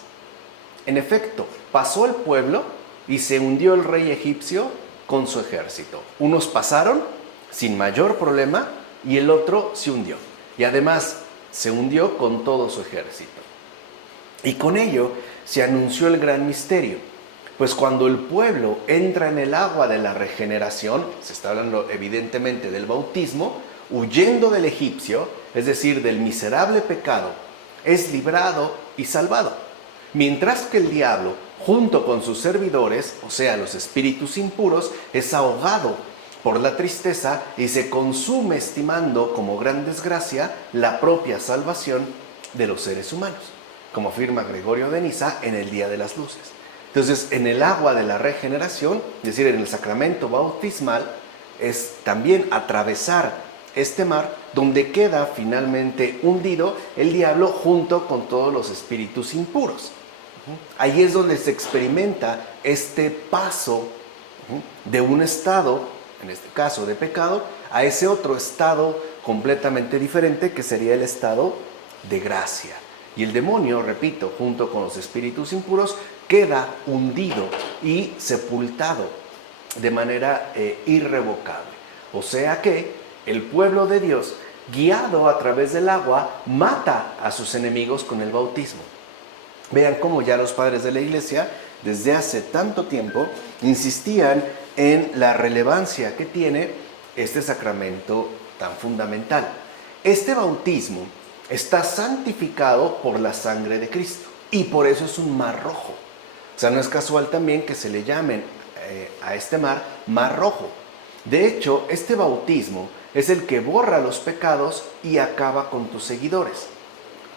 En efecto, pasó el pueblo y se hundió el rey egipcio con su ejército. Unos pasaron sin mayor problema y el otro se hundió. Y además se hundió con todo su ejército. Y con ello se anunció el gran misterio, pues cuando el pueblo entra en el agua de la regeneración, se está hablando evidentemente del bautismo, huyendo del egipcio, es decir, del miserable pecado, es librado y salvado. Mientras que el diablo, junto con sus servidores, o sea, los espíritus impuros, es ahogado por la tristeza y se consume estimando como gran desgracia la propia salvación de los seres humanos, como afirma Gregorio de Niza en el Día de las Luces. Entonces, en el agua de la regeneración, es decir, en el sacramento bautismal, es también atravesar este mar donde queda finalmente hundido el diablo junto con todos los espíritus impuros. Ahí es donde se experimenta este paso de un estado, en este caso de pecado, a ese otro estado completamente diferente que sería el estado de gracia. Y el demonio, repito, junto con los espíritus impuros, queda hundido y sepultado de manera irrevocable. O sea que el pueblo de Dios, guiado a través del agua, mata a sus enemigos con el bautismo. Vean cómo ya los padres de la Iglesia, desde hace tanto tiempo, insistían en la relevancia que tiene este sacramento tan fundamental. Este bautismo está santificado por la sangre de Cristo y por eso es un mar rojo. O sea, no es casual también que se le llamen a este mar Rojo. De hecho, este bautismo es el que borra los pecados y acaba con tus seguidores.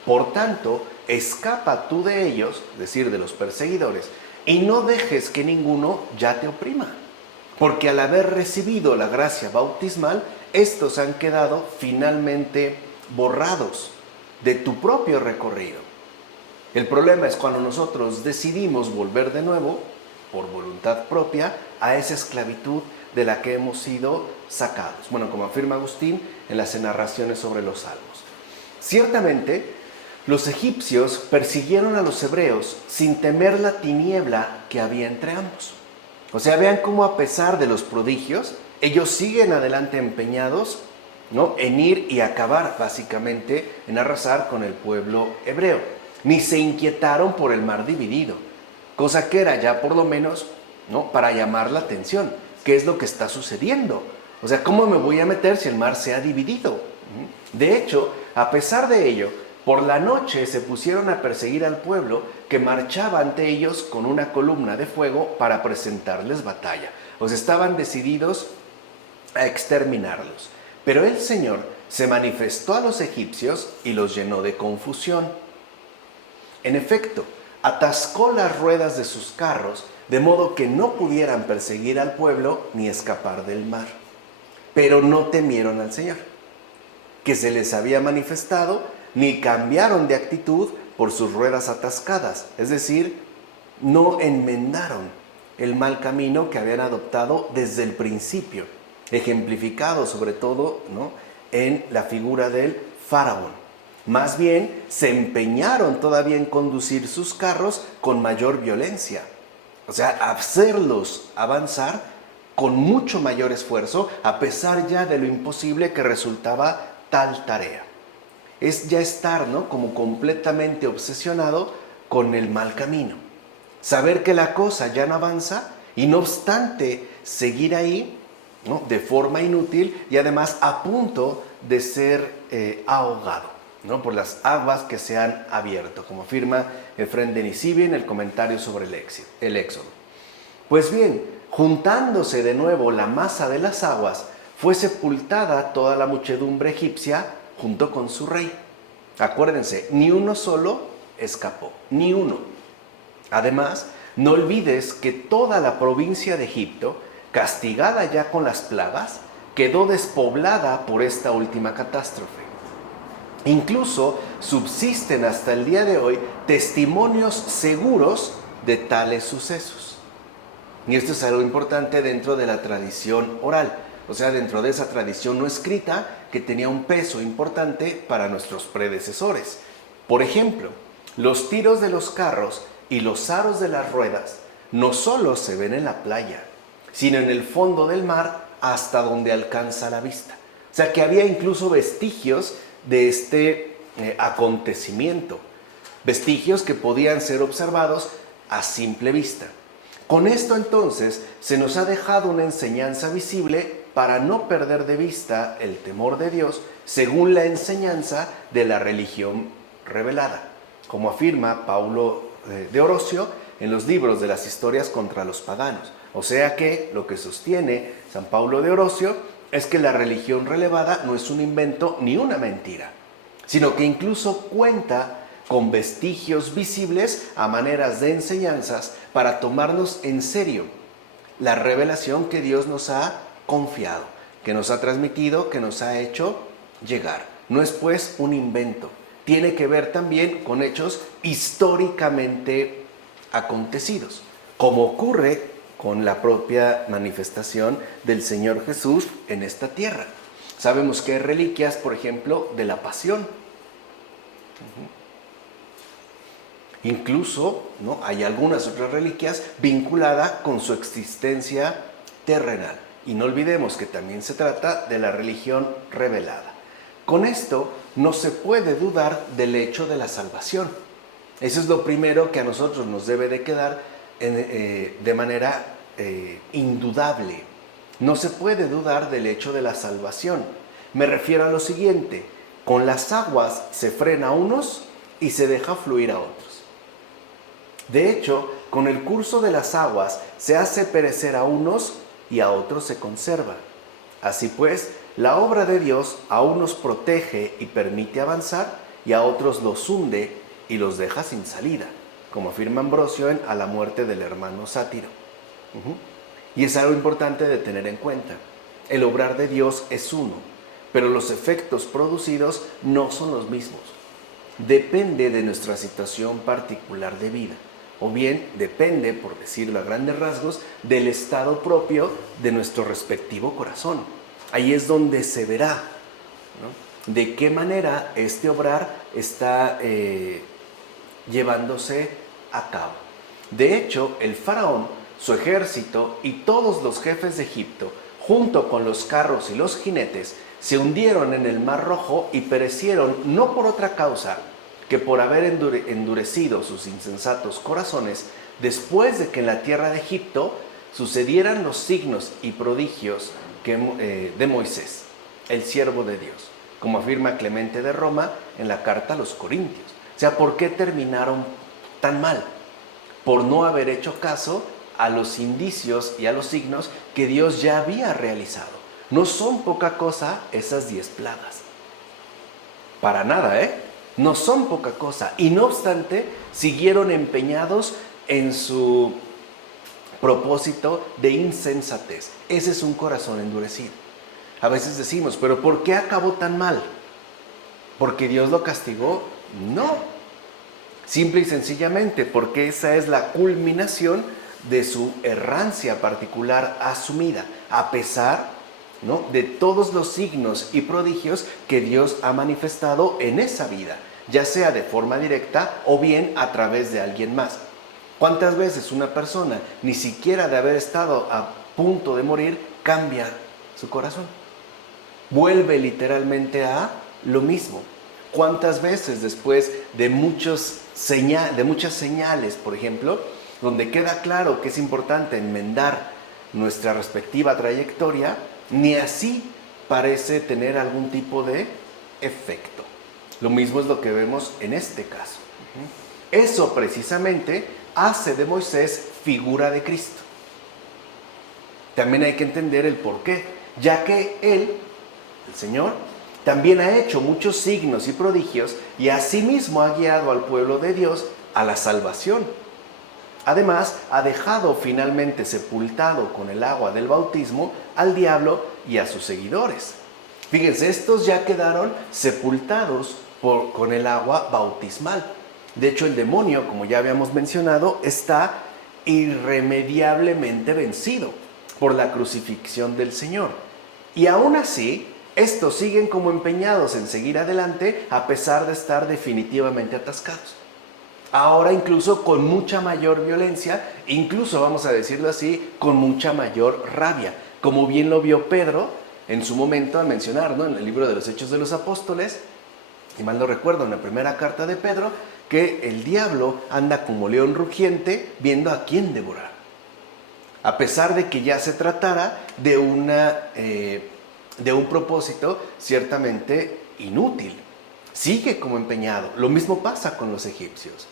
Por tanto, escapa tú de ellos, es decir, de los perseguidores, y no dejes que ninguno ya te oprima, porque al haber recibido la gracia bautismal, estos han quedado finalmente borrados de tu propio recorrido. El problema es cuando nosotros decidimos volver de nuevo, por voluntad propia, a esa esclavitud de la que hemos sido sacados. Bueno, como afirma Agustín en las narraciones sobre los Salmos. Ciertamente, los egipcios persiguieron a los hebreos sin temer la tiniebla que había entre ambos. O sea, vean cómo a pesar de los prodigios, ellos siguen adelante empeñados, ¿no?, en ir y acabar, básicamente, en arrasar con el pueblo hebreo. Ni se inquietaron por el mar dividido, cosa que era ya por lo menos, ¿no?, para llamar la atención. ¿Qué es lo que está sucediendo? O sea, ¿cómo me voy a meter si el mar se ha dividido? De hecho, a pesar de ello, por la noche se pusieron a perseguir al pueblo que marchaba ante ellos con una columna de fuego para presentarles batalla. O sea, estaban decididos a exterminarlos. Pero el Señor se manifestó a los egipcios y los llenó de confusión. En efecto, atascó las ruedas de sus carros, de modo que no pudieran perseguir al pueblo ni escapar del mar. Pero no temieron al Señor, que se les había manifestado, ni cambiaron de actitud por sus ruedas atascadas. Es decir, no enmendaron el mal camino que habían adoptado desde el principio, ejemplificado sobre todo, ¿no?, en la figura del faraón. Más bien, se empeñaron todavía en conducir sus carros con mayor violencia. O sea, hacerlos avanzar con mucho mayor esfuerzo, a pesar ya de lo imposible que resultaba tal tarea. Es ya estar, ¿no?, como completamente obsesionado con el mal camino. Saber que la cosa ya no avanza y no obstante seguir ahí, ¿no?, de forma inútil y además a punto de ser ahogado, ¿no?, por las aguas que se han abierto, como afirma Efrén de Nisibi en el comentario sobre el Éxodo. Pues bien, juntándose de nuevo la masa de las aguas, fue sepultada toda la muchedumbre egipcia junto con su rey. Acuérdense, ni uno solo escapó, ni uno. Además, no olvides que toda la provincia de Egipto, castigada ya con las plagas, quedó despoblada por esta última catástrofe. Incluso subsisten hasta el día de hoy testimonios seguros de tales sucesos. Y esto es algo importante dentro de la tradición oral, o sea, dentro de esa tradición no escrita que tenía un peso importante para nuestros predecesores. Por ejemplo, los tiros de los carros y los aros de las ruedas no solo se ven en la playa, sino en el fondo del mar hasta donde alcanza la vista. O sea, que había incluso vestigios de este acontecimiento, vestigios que podían ser observados a simple vista. Con esto entonces se nos ha dejado una enseñanza visible para no perder de vista el temor de Dios según la enseñanza de la religión revelada, como afirma Paulo de Orosio en los libros de las historias contra los paganos. O sea que lo que sostiene San Paulo de Orosio es que la religión revelada no es un invento ni una mentira, sino que incluso cuenta con vestigios visibles a maneras de enseñanzas para tomarnos en serio la revelación que Dios nos ha confiado, que nos ha transmitido, que nos ha hecho llegar. No es pues un invento, tiene que ver también con hechos históricamente acontecidos, como ocurre con la propia manifestación del Señor Jesús en esta tierra. Sabemos que hay reliquias, por ejemplo, de la pasión. Incluso, ¿no?, hay algunas otras reliquias vinculadas con su existencia terrenal. Y no olvidemos que también se trata de la religión revelada. Con esto no se puede dudar del hecho de la salvación. Eso es lo primero que a nosotros nos debe de quedar de manera indudable. No se puede dudar del hecho de la salvación. Me refiero a lo siguiente: con las aguas se frena a unos y se deja fluir a otros. De hecho, con el curso de las aguas se hace perecer a unos y a otros se conserva. Así pues, la obra de Dios a unos protege y permite avanzar y a otros los hunde y los deja sin salida. como afirma Ambrosio en A la muerte del hermano sátiro. Y es algo importante de tener en cuenta. El obrar de Dios es uno, pero los efectos producidos no son los mismos. Depende de nuestra situación particular de vida, o bien depende, por decirlo a grandes rasgos, del estado propio de nuestro respectivo corazón. Ahí es donde se verá, ¿no?, de qué manera este obrar está llevándose a cabo. De hecho, el faraón, su ejército y todos los jefes de Egipto, junto con los carros y los jinetes, se hundieron en el Mar Rojo y perecieron no por otra causa que por haber endurecido sus insensatos corazones, después de que en la tierra de Egipto sucedieran los signos y prodigios de Moisés, el siervo de Dios, como afirma Clemente de Roma en la carta a los Corintios. O sea, ¿por qué terminaron tan mal? Por no haber hecho caso a los indicios y a los signos que Dios ya había realizado. No son poca cosa esas 10 plagas. Para nada, no son poca cosa. Y no obstante, siguieron empeñados en su propósito de insensatez. Ese es un corazón endurecido. A veces decimos, ¿pero por qué acabó tan mal? ¿Porque Dios lo castigó? No. Simple y sencillamente porque esa es la culminación de su errancia particular asumida, a pesar, ¿no?, de todos los signos y prodigios que Dios ha manifestado en esa vida, ya sea de forma directa o bien a través de alguien más. ¿Cuántas veces una persona, ni siquiera de haber estado a punto de morir, cambia su corazón? Vuelve literalmente a lo mismo. ¿Cuántas veces después de muchas señales, por ejemplo, donde queda claro que es importante enmendar nuestra respectiva trayectoria, ni así parece tener algún tipo de efecto? Lo mismo es lo que vemos en este caso. Eso precisamente hace de Moisés figura de Cristo. También hay que entender el porqué, ya que él, el Señor, también ha hecho muchos signos y prodigios y asimismo ha guiado al pueblo de Dios a la salvación. Además, ha dejado finalmente sepultado con el agua del bautismo al diablo y a sus seguidores. Fíjense, estos ya quedaron sepultados con el agua bautismal. De hecho, el demonio, como ya habíamos mencionado, está irremediablemente vencido por la crucifixión del Señor. Y aún así, estos siguen como empeñados en seguir adelante a pesar de estar definitivamente atascados. Ahora incluso con mucha mayor violencia, incluso vamos a decirlo así, con mucha mayor rabia, como bien lo vio Pedro en su momento al mencionar, ¿no?, en el libro de los Hechos de los Apóstoles, y mal no recuerdo, en la primera carta de Pedro, que el diablo anda como león rugiente viendo a quién devorar. A pesar de que ya se tratara de un propósito ciertamente inútil. Sigue como empeñado. Lo mismo pasa con los egipcios.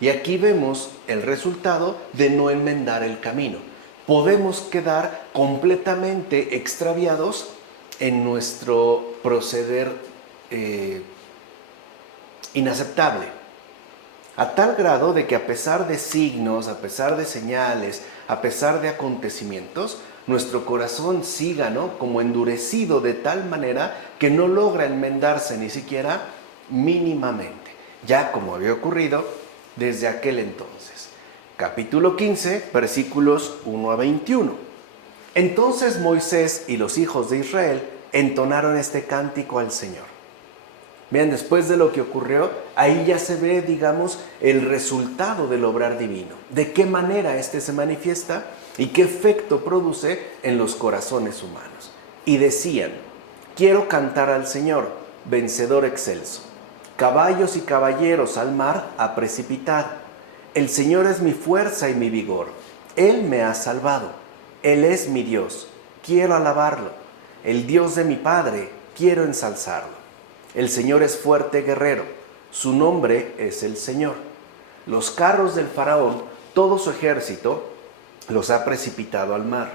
Y aquí vemos el resultado de no enmendar el camino. Podemos quedar completamente extraviados en nuestro proceder inaceptable. A tal grado de que a pesar de signos, a pesar de señales, a pesar de acontecimientos, nuestro corazón siga, ¿no?, como endurecido de tal manera que no logra enmendarse ni siquiera mínimamente, ya como había ocurrido desde aquel entonces. Capítulo 15, versículos 1 a 21. Entonces Moisés y los hijos de Israel entonaron este cántico al Señor. Vean, después de lo que ocurrió, ahí ya se ve, digamos, el resultado del obrar divino. De qué manera este se manifiesta y qué efecto produce en los corazones humanos. Y decían: quiero cantar al Señor, vencedor excelso. Caballos y caballeros al mar a precipitar. El Señor es mi fuerza y mi vigor. Él me ha salvado. Él es mi Dios. Quiero alabarlo. El Dios de mi Padre, quiero ensalzarlo. El Señor es fuerte guerrero. Su nombre es el Señor. Los carros del faraón, todo su ejército, los ha precipitado al mar.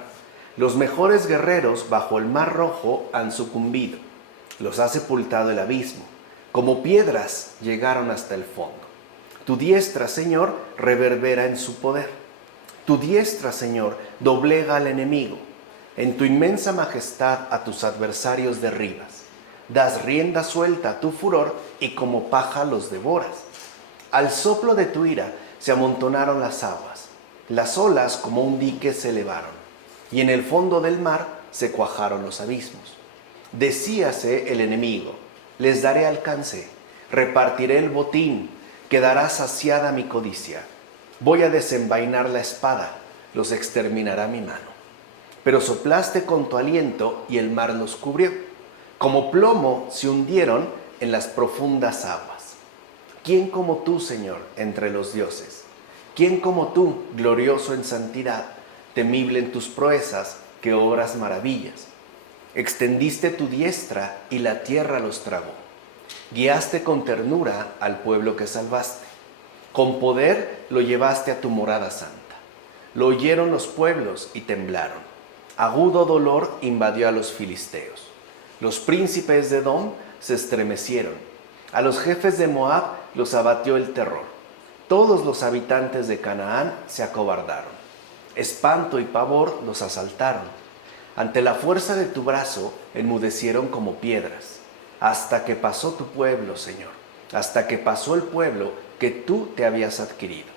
Los mejores guerreros bajo el Mar Rojo han sucumbido. Los ha sepultado el abismo. Como piedras llegaron hasta el fondo. Tu diestra, Señor, reverbera en su poder. Tu diestra, Señor, doblega al enemigo. En tu inmensa majestad a tus adversarios derribas. Das rienda suelta a tu furor y como paja los devoras. Al soplo de tu ira se amontonaron las aguas. Las olas como un dique se elevaron. Y en el fondo del mar se cuajaron los abismos. Decíase el enemigo, les daré alcance, repartiré el botín, quedará saciada mi codicia. Voy a desenvainar la espada, los exterminará mi mano. Pero soplaste con tu aliento y el mar los cubrió. Como plomo se hundieron en las profundas aguas. ¿Quién como tú, Señor, entre los dioses? ¿Quién como tú, glorioso en santidad, temible en tus proezas, que obras maravillas? Extendiste tu diestra y la tierra los tragó. Guiaste con ternura al pueblo que salvaste. Con poder lo llevaste a tu morada santa. Lo oyeron los pueblos y temblaron. Agudo dolor invadió a los filisteos. Los príncipes de Edom se estremecieron. A los jefes de Moab los abatió el terror. Todos los habitantes de Canaán se acobardaron. Espanto y pavor los asaltaron. Ante la fuerza de tu brazo enmudecieron como piedras. Hasta que pasó tu pueblo, Señor. Hasta que pasó el pueblo que tú te habías adquirido.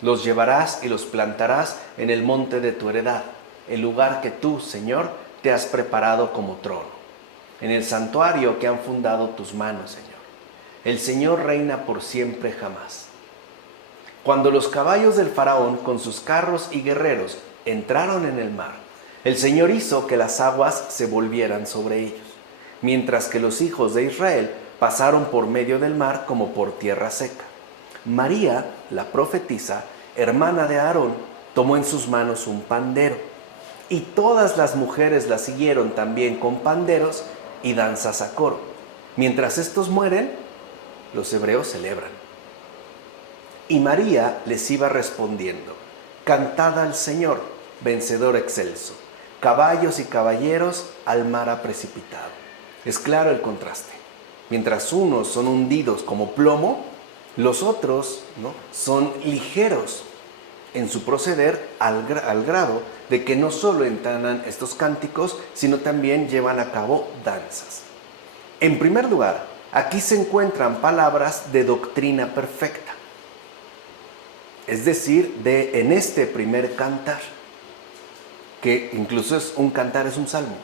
Los llevarás y los plantarás en el monte de tu heredad, el lugar que tú, Señor, te has preparado como trono, en el santuario que han fundado tus manos, Señor. El Señor reina por siempre jamás. Cuando los caballos del faraón con sus carros y guerreros entraron en el mar, el Señor hizo que las aguas se volvieran sobre ellos, mientras que los hijos de Israel pasaron por medio del mar como por tierra seca. María, la profetisa, hermana de Aarón, tomó en sus manos un pandero, y todas las mujeres la siguieron también con panderos y danzas a coro. Mientras estos mueren, los hebreos celebran. Y María les iba respondiendo, cantad al Señor, vencedor excelso, caballos y caballeros al mar ha precipitado. Es claro el contraste. Mientras unos son hundidos como plomo, los otros, ¿no?, son ligeros en su proceder al grado de que no solo entonan estos cánticos, sino también llevan a cabo danzas. En primer lugar, aquí se encuentran palabras de doctrina perfecta, es decir, en este primer cantar, que incluso es un salmo.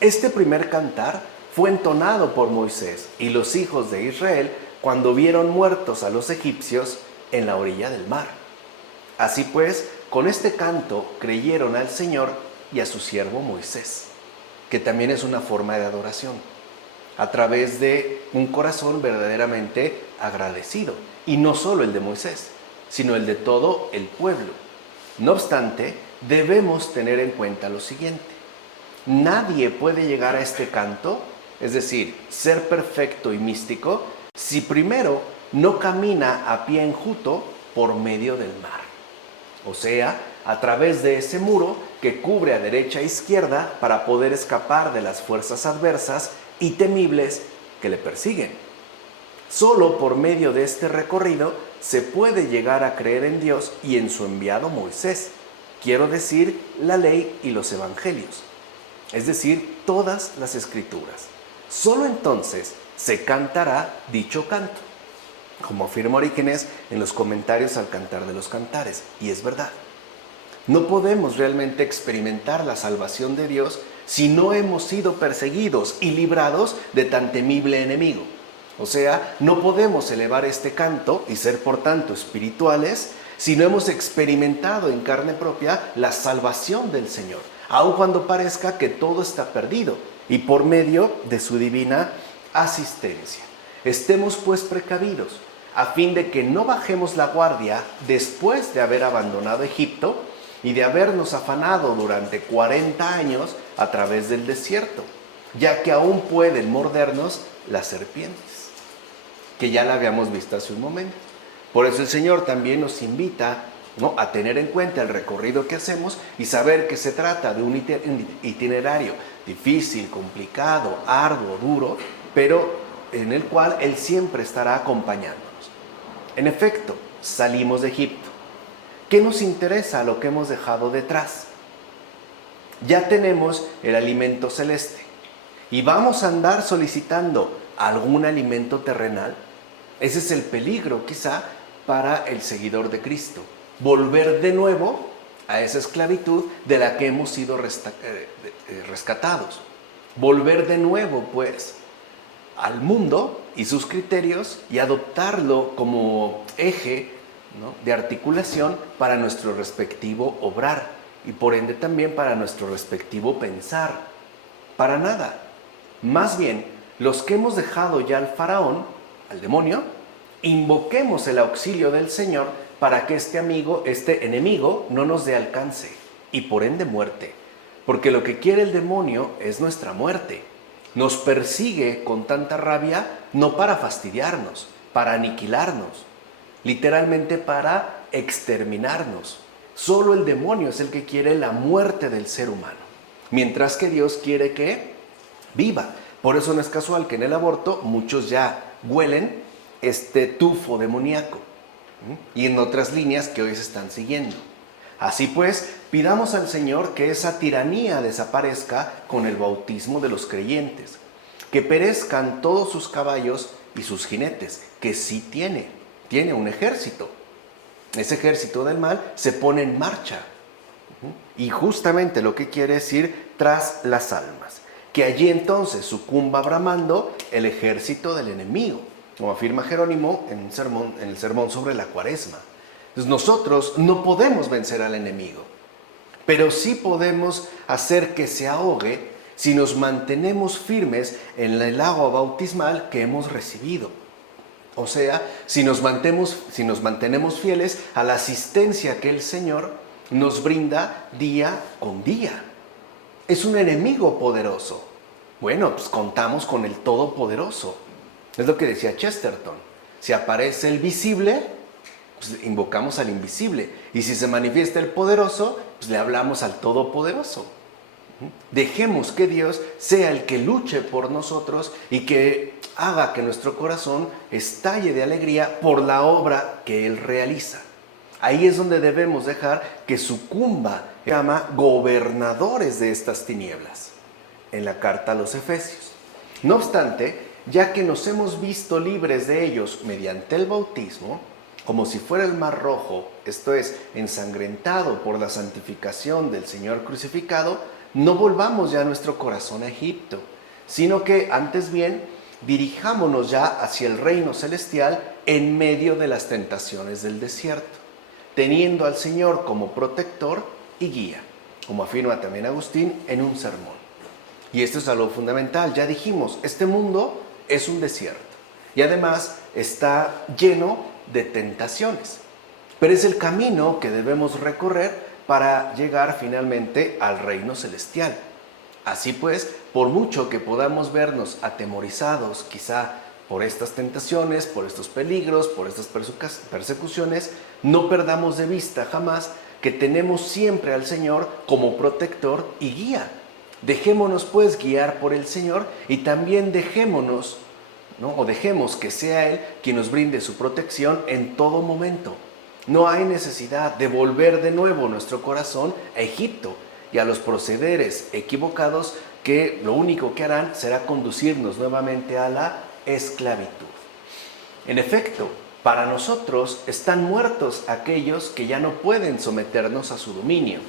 Este primer cantar fue entonado por Moisés y los hijos de Israel cuando vieron muertos a los egipcios en la orilla del mar. Así pues, con este canto creyeron al Señor y a su siervo Moisés, que también es una forma de adoración, a través de un corazón verdaderamente agradecido, y no solo el de Moisés, sino el de todo el pueblo. No obstante, debemos tener en cuenta lo siguiente: nadie puede llegar a este canto, es decir, ser perfecto y místico, si primero no camina a pie enjuto por medio del mar. O sea, a través de ese muro que cubre a derecha e izquierda para poder escapar de las fuerzas adversas y temibles que le persiguen. Solo por medio de este recorrido se puede llegar a creer en Dios y en su enviado Moisés. Quiero decir, la ley y los evangelios. Es decir, todas las escrituras. Solo entonces se cantará dicho canto, como afirma Orígenes en los comentarios al Cantar de los Cantares, y es verdad. No podemos realmente experimentar la salvación de Dios si no hemos sido perseguidos y librados de tan temible enemigo. O sea, no podemos elevar este canto y ser por tanto espirituales si no hemos experimentado en carne propia la salvación del Señor, aun cuando parezca que todo está perdido, y por medio de su divina asistencia. Estemos pues precavidos, a fin de que no bajemos la guardia después de haber abandonado Egipto y de habernos afanado durante 40 años a través del desierto, ya que aún pueden mordernos las serpientes, que ya la habíamos visto hace un momento. Por eso el Señor también nos invita, ¿no?, a tener en cuenta el recorrido que hacemos y saber que se trata de un itinerario difícil, complicado, arduo, duro, pero en el cual Él siempre estará acompañándonos. En efecto, salimos de Egipto. ¿Qué nos interesa lo que hemos dejado detrás? Ya tenemos el alimento celeste y vamos a andar solicitando algún alimento terrenal. Ese es el peligro quizá para el seguidor de Cristo. Volver de nuevo a esa esclavitud de la que hemos sido rescatados. Volver de nuevo, pues, al mundo y sus criterios y adoptarlo como eje, ¿no?, de articulación para nuestro respectivo obrar y por ende también para nuestro respectivo pensar. Para nada. Más bien, los que hemos dejado ya al faraón, al demonio, invoquemos el auxilio del Señor para que este enemigo no nos dé alcance y por ende muerte. Porque lo que quiere el demonio es nuestra muerte. Nos persigue con tanta rabia no para fastidiarnos, para aniquilarnos, literalmente para exterminarnos. Solo el demonio es el que quiere la muerte del ser humano, mientras que Dios quiere que viva. Por eso no es casual que en el aborto muchos ya huelen este tufo demoníaco y en otras líneas que hoy se están siguiendo. Así pues, pidamos al Señor que esa tiranía desaparezca con el bautismo de los creyentes, que perezcan todos sus caballos y sus jinetes, que sí tiene un ejército. Ese ejército del mal se pone en marcha y justamente lo que quiere es ir tras las almas, que allí entonces sucumba bramando el ejército del enemigo, como afirma Jerónimo en el sermón sobre la Cuaresma. Entonces nosotros no podemos vencer al enemigo, pero sí podemos hacer que se ahogue si nos mantenemos firmes en el agua bautismal que hemos recibido. O sea, si nos mantenemos fieles a la asistencia que el Señor nos brinda día con día. Es un enemigo poderoso. Bueno, pues contamos con el Todopoderoso. Es lo que decía Chesterton. Si aparece el visible, pues invocamos al invisible. Y si se manifiesta el poderoso, pues le hablamos al Todopoderoso. Dejemos que Dios sea el que luche por nosotros y que haga que nuestro corazón estalle de alegría por la obra que Él realiza. Ahí es donde debemos dejar que sucumba, se llama gobernadores de estas tinieblas, en la carta a los Efesios. No obstante, ya que nos hemos visto libres de ellos mediante el bautismo, como si fuera el mar rojo, esto es, ensangrentado por la santificación del Señor crucificado, no volvamos ya nuestro corazón a Egipto, sino que antes bien dirijámonos ya hacia el reino celestial en medio de las tentaciones del desierto, teniendo al Señor como protector y guía, como afirma también Agustín en un sermón. Y esto es algo fundamental. Ya dijimos, este mundo es un desierto y además está lleno de tentaciones, pero es el camino que debemos recorrer para llegar finalmente al reino celestial. Así pues, por mucho que podamos vernos atemorizados quizá por estas tentaciones, por estos peligros, por estas persecuciones, no perdamos de vista jamás que tenemos siempre al Señor como protector y guía. Dejémonos pues guiar por el Señor y también dejemos que sea Él quien nos brinde su protección en todo momento. No hay necesidad de volver de nuevo nuestro corazón a Egipto y a los procederes equivocados que lo único que harán será conducirnos nuevamente a la esclavitud. En efecto, para nosotros están muertos aquellos que ya no pueden someternos a su dominio,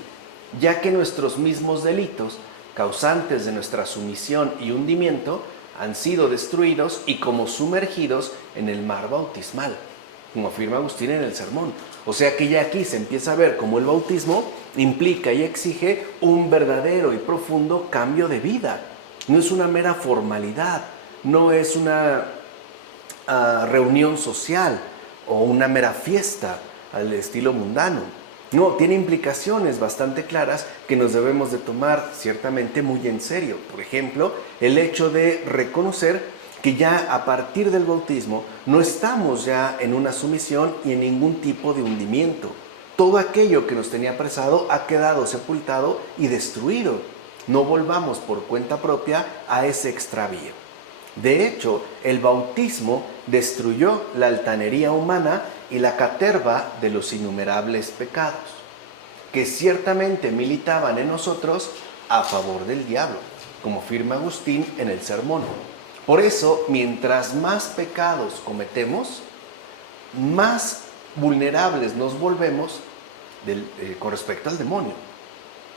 ya que nuestros mismos delitos, causantes de nuestra sumisión y hundimiento, han sido destruidos y como sumergidos en el mar bautismal, como afirma Agustín en el sermón. O sea que ya aquí se empieza a ver cómo el bautismo implica y exige un verdadero y profundo cambio de vida. No es una mera formalidad, no es una reunión social o una mera fiesta al estilo mundano. No, tiene implicaciones bastante claras que nos debemos de tomar ciertamente muy en serio. Por ejemplo, el hecho de reconocer que ya a partir del bautismo no estamos ya en una sumisión y en ningún tipo de hundimiento. Todo aquello que nos tenía apresado ha quedado sepultado y destruido. No volvamos por cuenta propia a ese extravío. De hecho, el bautismo destruyó la altanería humana y la caterva de los innumerables pecados, que ciertamente militaban en nosotros a favor del diablo, como afirma Agustín en el Sermón. Por eso, mientras más pecados cometemos, más vulnerables nos volvemos con respecto al demonio.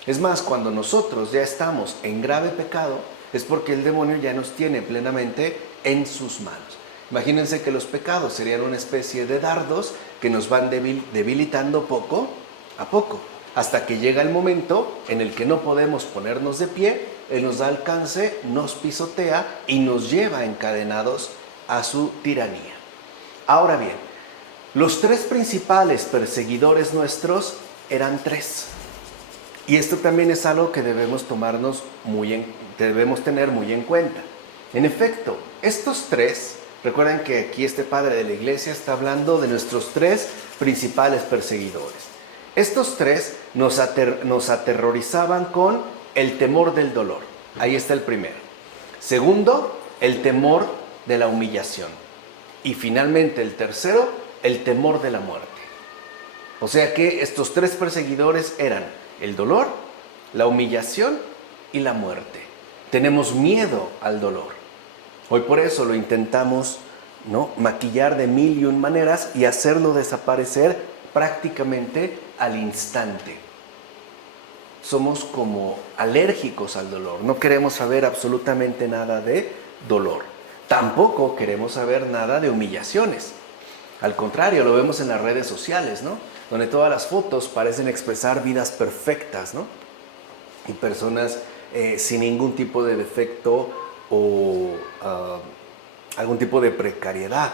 Es más, cuando nosotros ya estamos en grave pecado, es porque el demonio ya nos tiene plenamente en sus manos. Imagínense que los pecados serían una especie de dardos que nos van debilitando poco a poco, hasta que llega el momento en el que no podemos ponernos de pie, Él nos da alcance, nos pisotea y nos lleva encadenados a su tiranía. Ahora bien, los tres principales perseguidores nuestros eran tres. Y esto también es algo que debemos tener muy en cuenta. En efecto, estos tres, recuerden que aquí este padre de la iglesia está hablando de nuestros tres principales perseguidores. Estos tres nos aterrorizaban con el temor del dolor. Ahí está el primero. Segundo, el temor de la humillación. Y finalmente el tercero, el temor de la muerte. O sea que estos tres perseguidores eran el dolor, la humillación y la muerte. Tenemos miedo al dolor. Hoy por eso lo intentamos, ¿no?, maquillar de mil y un maneras y hacerlo desaparecer prácticamente al instante. Somos como alérgicos al dolor. No queremos saber absolutamente nada de dolor. Tampoco queremos saber nada de humillaciones. Al contrario, lo vemos en las redes sociales, ¿no?, donde todas las fotos parecen expresar vidas perfectas, ¿no?, y personas sin ningún tipo de defecto o algún tipo de precariedad,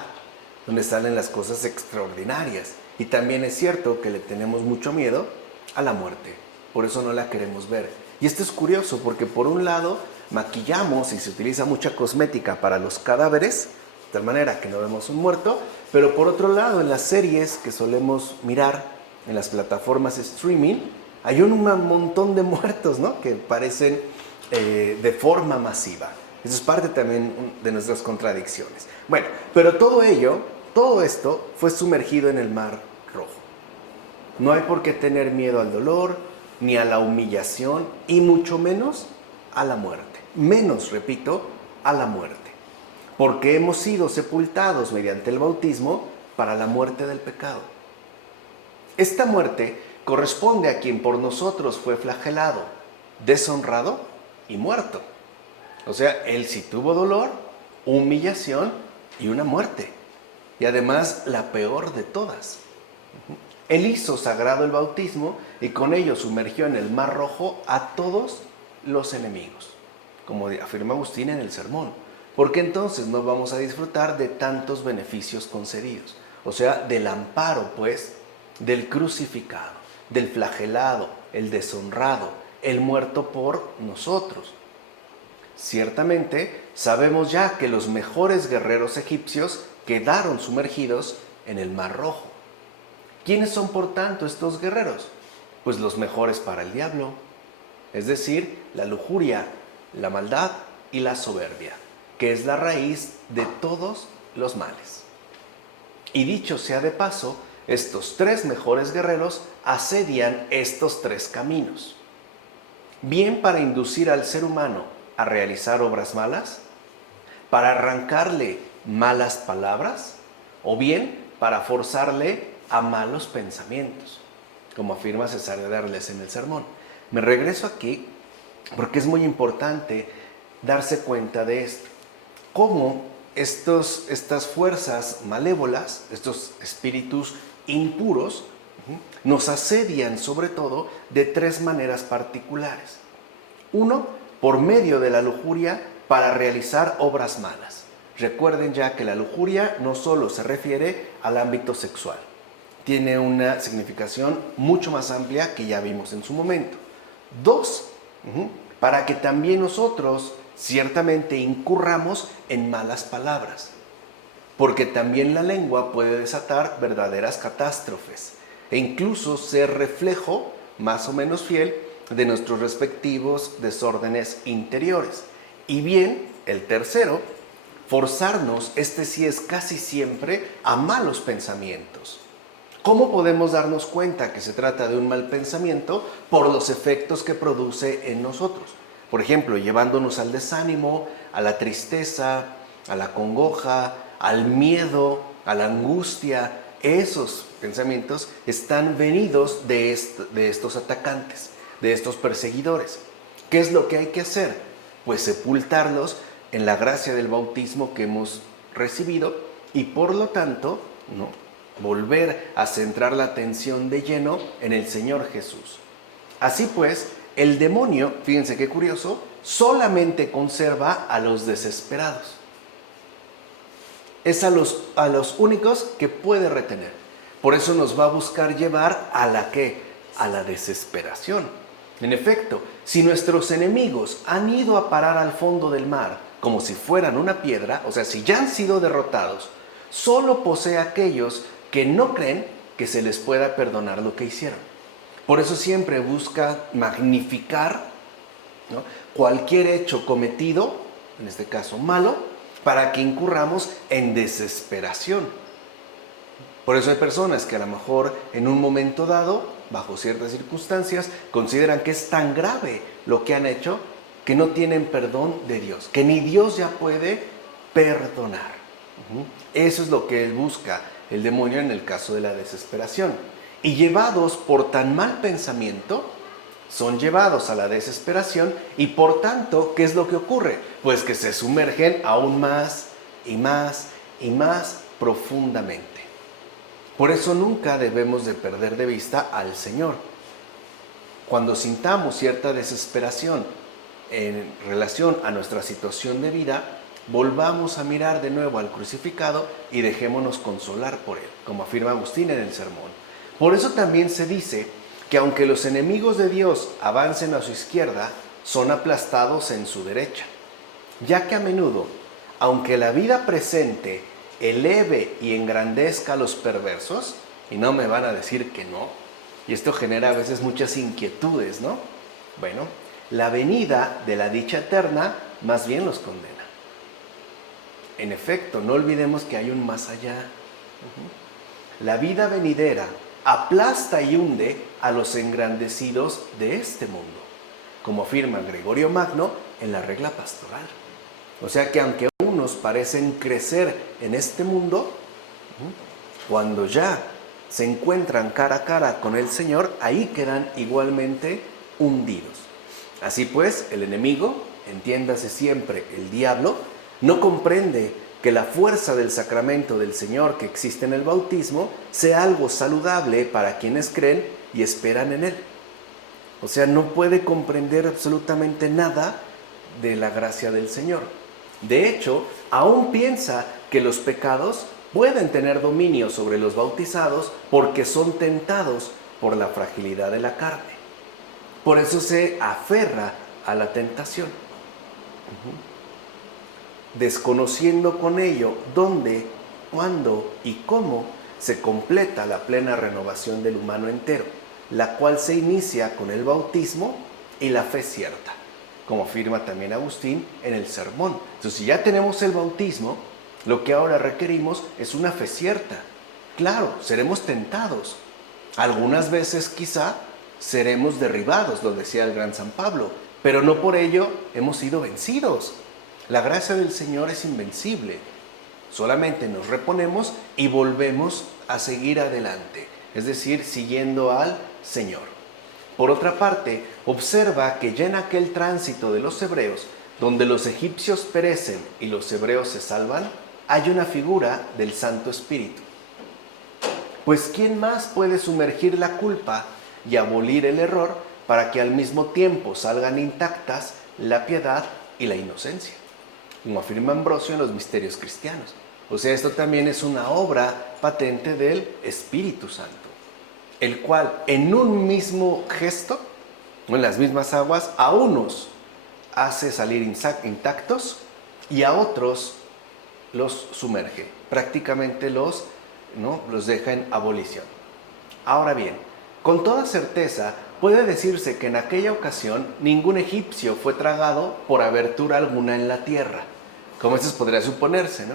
donde salen las cosas extraordinarias. Y también es cierto que le tenemos mucho miedo a la muerte, por eso no la queremos ver. Y esto es curioso porque por un lado maquillamos y se utiliza mucha cosmética para los cadáveres, de tal manera que no vemos un muerto, pero por otro lado en las series que solemos mirar en las plataformas streaming, hay un montón de muertos, ¿no?, que parecen de forma masiva. Eso es parte también de nuestras contradicciones. Bueno, pero todo esto fue sumergido en el Mar Rojo. No hay por qué tener miedo al dolor, ni a la humillación, y mucho menos a la muerte. Menos, repito, a la muerte. Porque hemos sido sepultados mediante el bautismo para la muerte del pecado. Esta muerte corresponde a quien por nosotros fue flagelado, deshonrado y muerto. O sea, Él sí tuvo dolor, humillación y una muerte. Y además la peor de todas. Él hizo sagrado el bautismo y con ello sumergió en el Mar Rojo a todos los enemigos, como afirma Agustín en el Sermón. Porque entonces no vamos a disfrutar de tantos beneficios concedidos. O sea, del amparo, pues, del crucificado, del flagelado, el deshonrado, el muerto por nosotros. Ciertamente, sabemos ya que los mejores guerreros egipcios quedaron sumergidos en el Mar Rojo. ¿Quiénes son, por tanto, estos guerreros? Pues los mejores para el diablo, es decir, la lujuria, la maldad y la soberbia, que es la raíz de todos los males. Y dicho sea de paso, estos tres mejores guerreros asedian estos tres caminos. Bien para inducir al ser humano a realizar obras malas, para arrancarle malas palabras, o bien para forzarle a malos pensamientos, como afirma Cesáreo de Arles en el Sermón. Me regreso aquí porque es muy importante darse cuenta de esto. Cómo estas fuerzas malévolas, estos espíritus impuros, nos asedian sobre todo de tres maneras particulares. Uno, por medio de la lujuria para realizar obras malas. Recuerden ya que la lujuria no solo se refiere al ámbito sexual, tiene una significación mucho más amplia que ya vimos en su momento. Dos, para que también nosotros ciertamente incurramos en malas palabras, porque también la lengua puede desatar verdaderas catástrofes e incluso ser reflejo más o menos fiel de nuestros respectivos desórdenes interiores. Y bien, el tercero, forzarnos, sí es casi siempre, a malos pensamientos. ¿Cómo podemos darnos cuenta que se trata de un mal pensamiento? Por los efectos que produce en nosotros. Por ejemplo, llevándonos al desánimo, a la tristeza, a la congoja, al miedo, a la angustia. Esos pensamientos están venidos de estos atacantes, de estos perseguidores. ¿Qué es lo que hay que hacer? Pues sepultarlos en la gracia del bautismo que hemos recibido y por lo tanto, ¿no?, volver a centrar la atención de lleno en el Señor Jesús. Así pues, el demonio, fíjense qué curioso, solamente conserva a los desesperados. Es a los únicos que puede retener. Por eso nos va a buscar llevar a la ¿qué? A la desesperación. En efecto, si nuestros enemigos han ido a parar al fondo del mar como si fueran una piedra, o sea, si ya han sido derrotados, solo posee a aquellos que no creen que se les pueda perdonar lo que hicieron. Por eso siempre busca magnificar, ¿no?, cualquier hecho cometido, en este caso malo, para que incurramos en desesperación. Por eso hay personas que a lo mejor en un momento dado, bajo ciertas circunstancias, consideran que es tan grave lo que han hecho que no tienen perdón de Dios, que ni Dios ya puede perdonar. Eso es lo que él busca, el demonio, en el caso de la desesperación. Y llevados por tan mal pensamiento, son llevados a la desesperación y por tanto, ¿qué es lo que ocurre? Pues que se sumergen aún más y más y más profundamente. Por eso nunca debemos de perder de vista al Señor. Cuando sintamos cierta desesperación en relación a nuestra situación de vida, volvamos a mirar de nuevo al crucificado y dejémonos consolar por él, como afirma Agustín en el sermón. Por eso también se dice que aunque los enemigos de Dios avancen a su izquierda, son aplastados en su derecha, ya que a menudo, aunque la vida presente eleve y engrandezca a los perversos, y no me van a decir que no, y esto genera a veces muchas inquietudes, ¿no? Bueno, la venida de la dicha eterna más bien los condena. En efecto, no olvidemos que hay un más allá. La vida venidera aplasta y hunde a los engrandecidos de este mundo, como afirma Gregorio Magno en la regla pastoral. O sea que aunque unos parecen crecer en este mundo, cuando ya se encuentran cara a cara con el Señor, ahí quedan igualmente hundidos. Así pues, el enemigo, entiéndase siempre el diablo, no comprende que la fuerza del sacramento del Señor que existe en el bautismo sea algo saludable para quienes creen y esperan en él. O sea, no puede comprender absolutamente nada de la gracia del Señor. De hecho, aún piensa que los pecados pueden tener dominio sobre los bautizados porque son tentados por la fragilidad de la carne. Por eso se aferra a la tentación, desconociendo con ello dónde, cuándo y cómo se completa la plena renovación del humano entero, la cual se inicia con el bautismo y la fe cierta, como afirma también Agustín en el sermón. Entonces, si ya tenemos el bautismo, lo que ahora requerimos es una fe cierta. Claro, seremos tentados. Algunas veces quizá seremos derribados, lo decía el gran San Pablo, pero no por ello hemos sido vencidos. La gracia del Señor es invencible. Solamente nos reponemos y volvemos a seguir adelante, es decir, siguiendo al Señor. Por otra parte, observa que ya en aquel tránsito de los hebreos, donde los egipcios perecen y los hebreos se salvan, hay una figura del Santo Espíritu. Pues ¿quién más puede sumergir la culpa y abolir el error para que al mismo tiempo salgan intactas la piedad y la inocencia? Como afirma Ambrosio en los Misterios Cristianos. O sea, esto también es una obra patente del Espíritu Santo, el cual en un mismo gesto, en las mismas aguas, a unos hace salir intactos y a otros los sumerge, prácticamente los deja en abolición. Ahora bien, con toda certeza puede decirse que en aquella ocasión ningún egipcio fue tragado por abertura alguna en la tierra, como eso podría suponerse, ¿no?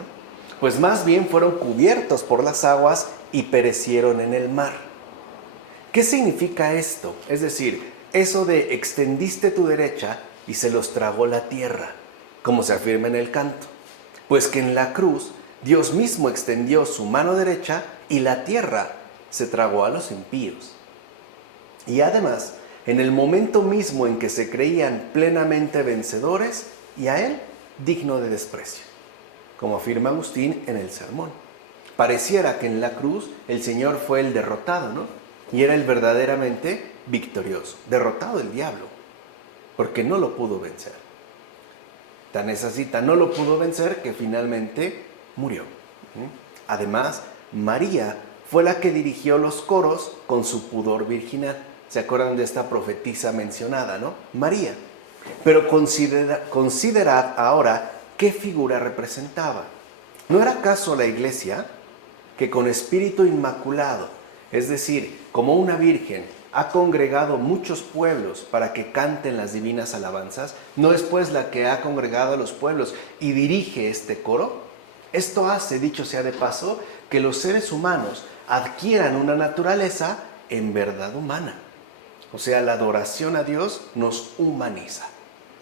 pues más bien fueron cubiertos por las aguas y perecieron en el mar. ¿Qué significa esto? Es decir, eso de extendiste tu derecha y se los tragó la tierra, como se afirma en el canto. Pues que en la cruz Dios mismo extendió su mano derecha y la tierra se tragó a los impíos. Y además, en el momento mismo en que se creían plenamente vencedores, y a él digno de desprecio, como afirma Agustín en el sermón. Pareciera que en la cruz el Señor fue el derrotado, ¿no? Y era el verdaderamente victorioso, derrotado el diablo, porque no lo pudo vencer. Tan es así, tan no lo pudo vencer que finalmente murió. Además, María fue la que dirigió los coros con su pudor virginal. ¿Se acuerdan de esta profetisa mencionada, no? María. Pero considerad ahora qué figura representaba. ¿No era acaso la iglesia que con espíritu inmaculado, es decir, como una virgen, ha congregado muchos pueblos para que canten las divinas alabanzas? ¿No es pues la que ha congregado a los pueblos y dirige este coro? Esto hace, dicho sea de paso, que los seres humanos adquieran una naturaleza en verdad humana. O sea, la adoración a Dios nos humaniza.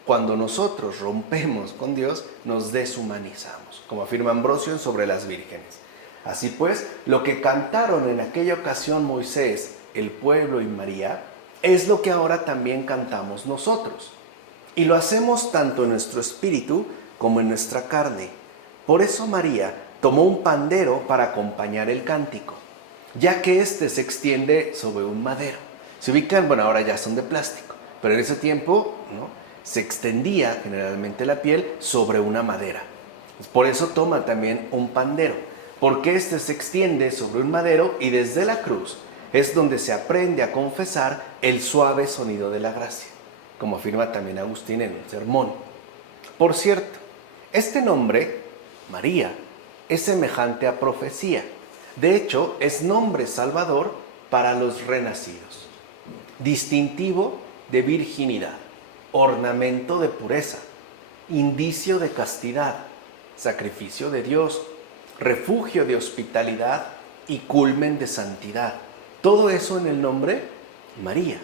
Cuando nosotros rompemos con Dios, nos deshumanizamos, como afirma Ambrosio en Sobre las Vírgenes. Así pues, lo que cantaron en aquella ocasión Moisés, el pueblo y María, es lo que ahora también cantamos nosotros. Y lo hacemos tanto en nuestro espíritu como en nuestra carne. Por eso María tomó un pandero para acompañar el cántico, ya que éste se extiende sobre un madero. Se ubican, bueno, ahora ya son de plástico, pero en ese tiempo, ¿no?, se extendía generalmente la piel sobre una madera. Por eso toma también un pandero, porque éste se extiende sobre un madero y desde la cruz es donde se aprende a confesar el suave sonido de la gracia, como afirma también Agustín en el sermón. Por cierto, este nombre, María, es semejante a profecía. De hecho, es nombre salvador para los renacidos, distintivo de virginidad, ornamento de pureza, indicio de castidad, sacrificio de Dios, refugio de hospitalidad y culmen de santidad. Todo eso en el nombre María.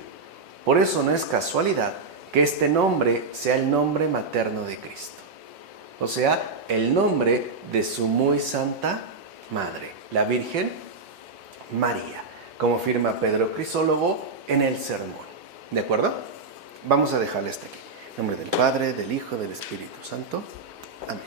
Por eso no es casualidad que este nombre sea el nombre materno de Cristo. O sea, el nombre de su muy santa madre, la Virgen María, como afirma Pedro Crisólogo en el sermón. ¿De acuerdo? Vamos a dejarle hasta aquí. En nombre del Padre, del Hijo, del Espíritu Santo. Amén.